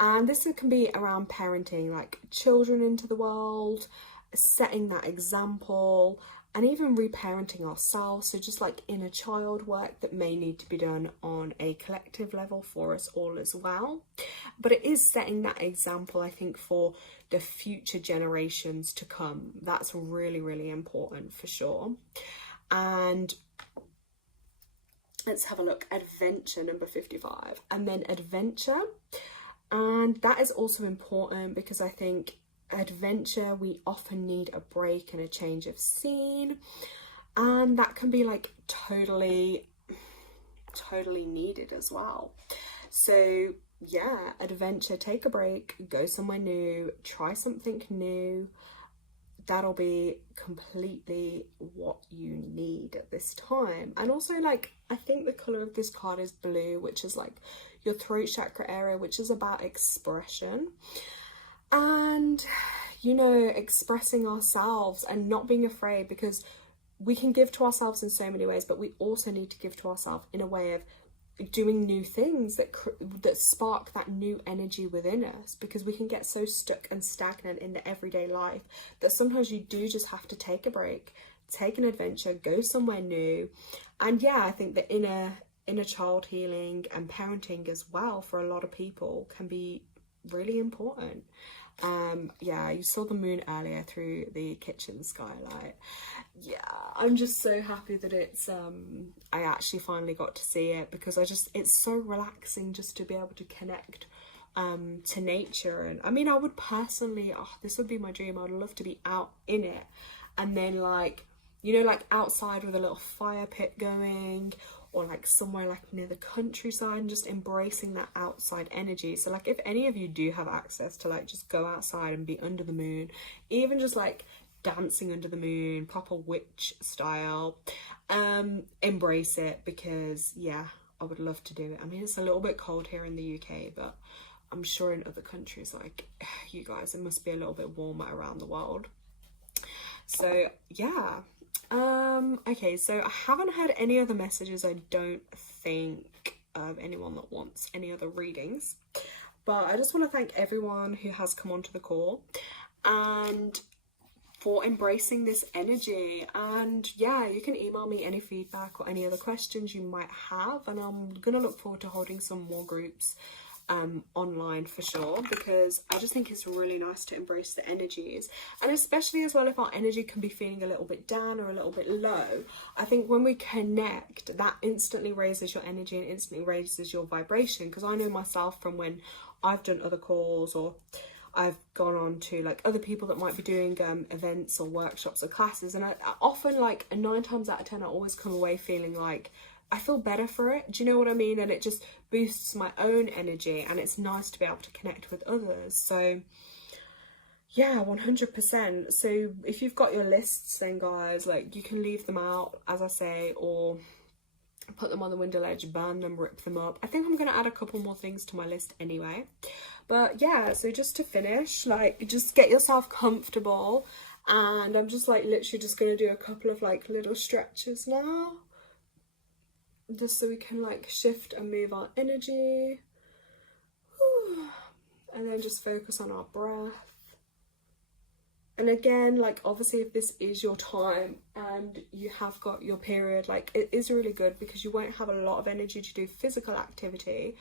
And this can be around parenting, like children into the world, setting that example, and even reparenting ourselves. So just like inner child work that may need to be done on a collective level for us all as well. But it is setting that example, I think, for the future generations to come. That's really, really important for sure. And let's have a look. Adventure, number 55, and then adventure. And that is also important because I think adventure, we often need a break and a change of scene, and that can be like totally needed as well. So yeah, adventure, take a break, go somewhere new, try something new. That'll be completely what you need at this time. And also, like, I think the color of this card is blue, which is like your throat chakra area, which is about expression and, you know, expressing ourselves and not being afraid, because we can give to ourselves in so many ways, but we also need to give to ourselves in a way of doing new things that spark that new energy within us, because we can get so stuck and stagnant in the everyday life that sometimes you do just have to take a break, take an adventure, go somewhere new. And yeah, I think the inner child healing and parenting as well for a lot of people can be really important. Yeah, you saw the moon earlier through the kitchen skylight. Yeah, I'm just so happy that it's I actually finally got to see it, because it's so relaxing just to be able to connect to nature. And I mean, I would personally, this would be my dream. I'd love to be out in it, and then like, you know, like outside with a little fire pit going, or like somewhere like near the countryside, and just embracing that outside energy. So like if any of you do have access to like just go outside and be under the moon, even just like dancing under the moon, proper witch style, embrace it, because yeah, I would love to do it. I mean, it's a little bit cold here in the UK, but I'm sure in other countries, like you guys, it must be a little bit warmer around the world. So yeah. Okay, so I haven't had any other messages, I don't think, of anyone that wants any other readings, but I just want to thank everyone who has come onto the call and for embracing this energy. And yeah, you can email me any feedback or any other questions you might have, and I'm gonna look forward to holding some more groups online for sure, because I just think it's really nice to embrace the energies. And especially as well, if our energy can be feeling a little bit down or a little bit low, I think when we connect, that instantly raises your energy and instantly raises your vibration. Because I know myself from when I've done other calls, or I've gone on to like other people that might be doing events or workshops or classes, and I often, like 9 times out of 10, I always come away feeling like I feel better for it. Do you know what I mean? And it just boosts my own energy, and it's nice to be able to connect with others. So yeah, 100%. So if you've got your lists, then guys, like you can leave them out, as I say, or put them on the window ledge, burn them, rip them up. I think I'm going to add a couple more things to my list anyway. But yeah, so just to finish, like just get yourself comfortable, and I'm just like literally just going to do a couple of like little stretches now, just so we can like shift and move our energy. And then just focus on our breath. And again, like obviously if this is your time and you have got your period, like it is really good, because you won't have a lot of energy to do physical activity,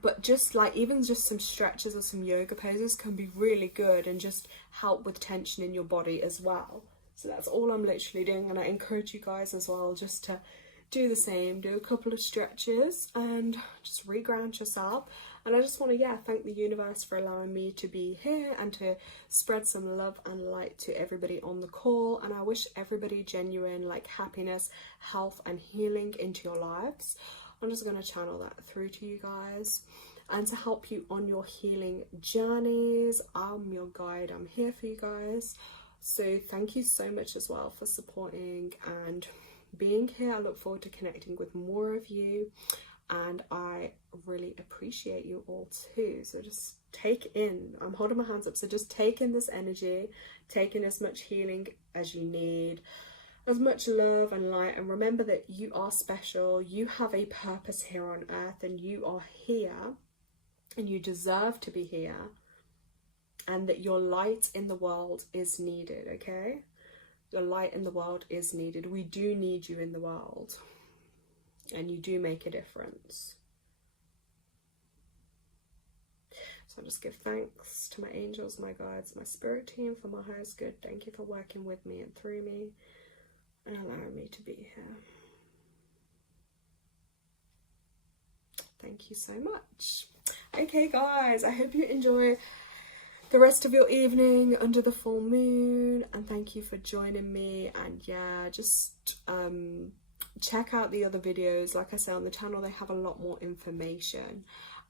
but just like even just some stretches or some yoga poses can be really good and just help with tension in your body as well. So that's all I'm literally doing, and I encourage you guys as well just to do the same, do a couple of stretches and just reground yourself. And I just want to, yeah, thank the universe for allowing me to be here and to spread some love and light to everybody on the call. And I wish everybody genuine like happiness, health and healing into your lives. I'm just going to channel that through to you guys. And to help you on your healing journeys, I'm your guide. I'm here for you guys. So thank you so much as well for supporting and being here. I look forward to connecting with more of you, and I really appreciate you all too. So just take in, I'm holding my hands up, so just take in this energy, take in as much healing as you need, as much love and light, and remember that you are special, you have a purpose here on earth, and you are here and you deserve to be here, and that your light in the world is needed, okay? Your light in the world is needed. We do need you in the world, and you do make a difference. So I just give thanks to my angels, my guides, my spirit team for my highest good. Thank you for working with me and through me and allowing me to be here. Thank you so much. Okay guys, I hope you enjoy the rest of your evening under the full moon, and thank you for joining me. And yeah, just check out the other videos. Like I say, on the channel they have a lot more information,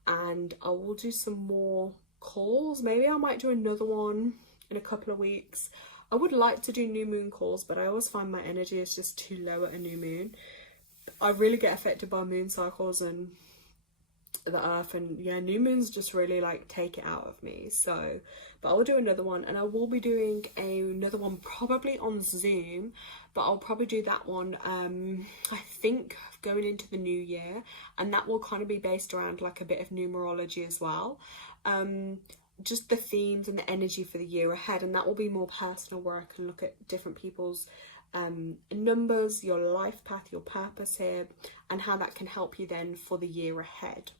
and I will do some more calls. Maybe I might do another one in a couple of weeks. I would like to do new moon calls, but I always find my energy is just too low at a new moon. I really get affected by moon cycles and the earth, and yeah, new moons just really like take it out of me. So but I'll do another one, and I will be doing another one probably on Zoom, but I'll probably do that one I think going into the new year, and that will kind of be based around like a bit of numerology as well, just the themes and the energy for the year ahead, and that will be more personal, where I can look at different people's numbers, your life path, your purpose here, and how that can help you then for the year ahead.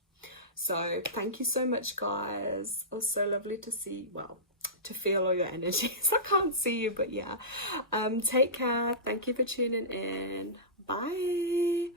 So thank you so much guys. It was so lovely to see, well, to feel all your energies. I can't see you, but yeah, take care. Thank you for tuning in. Bye.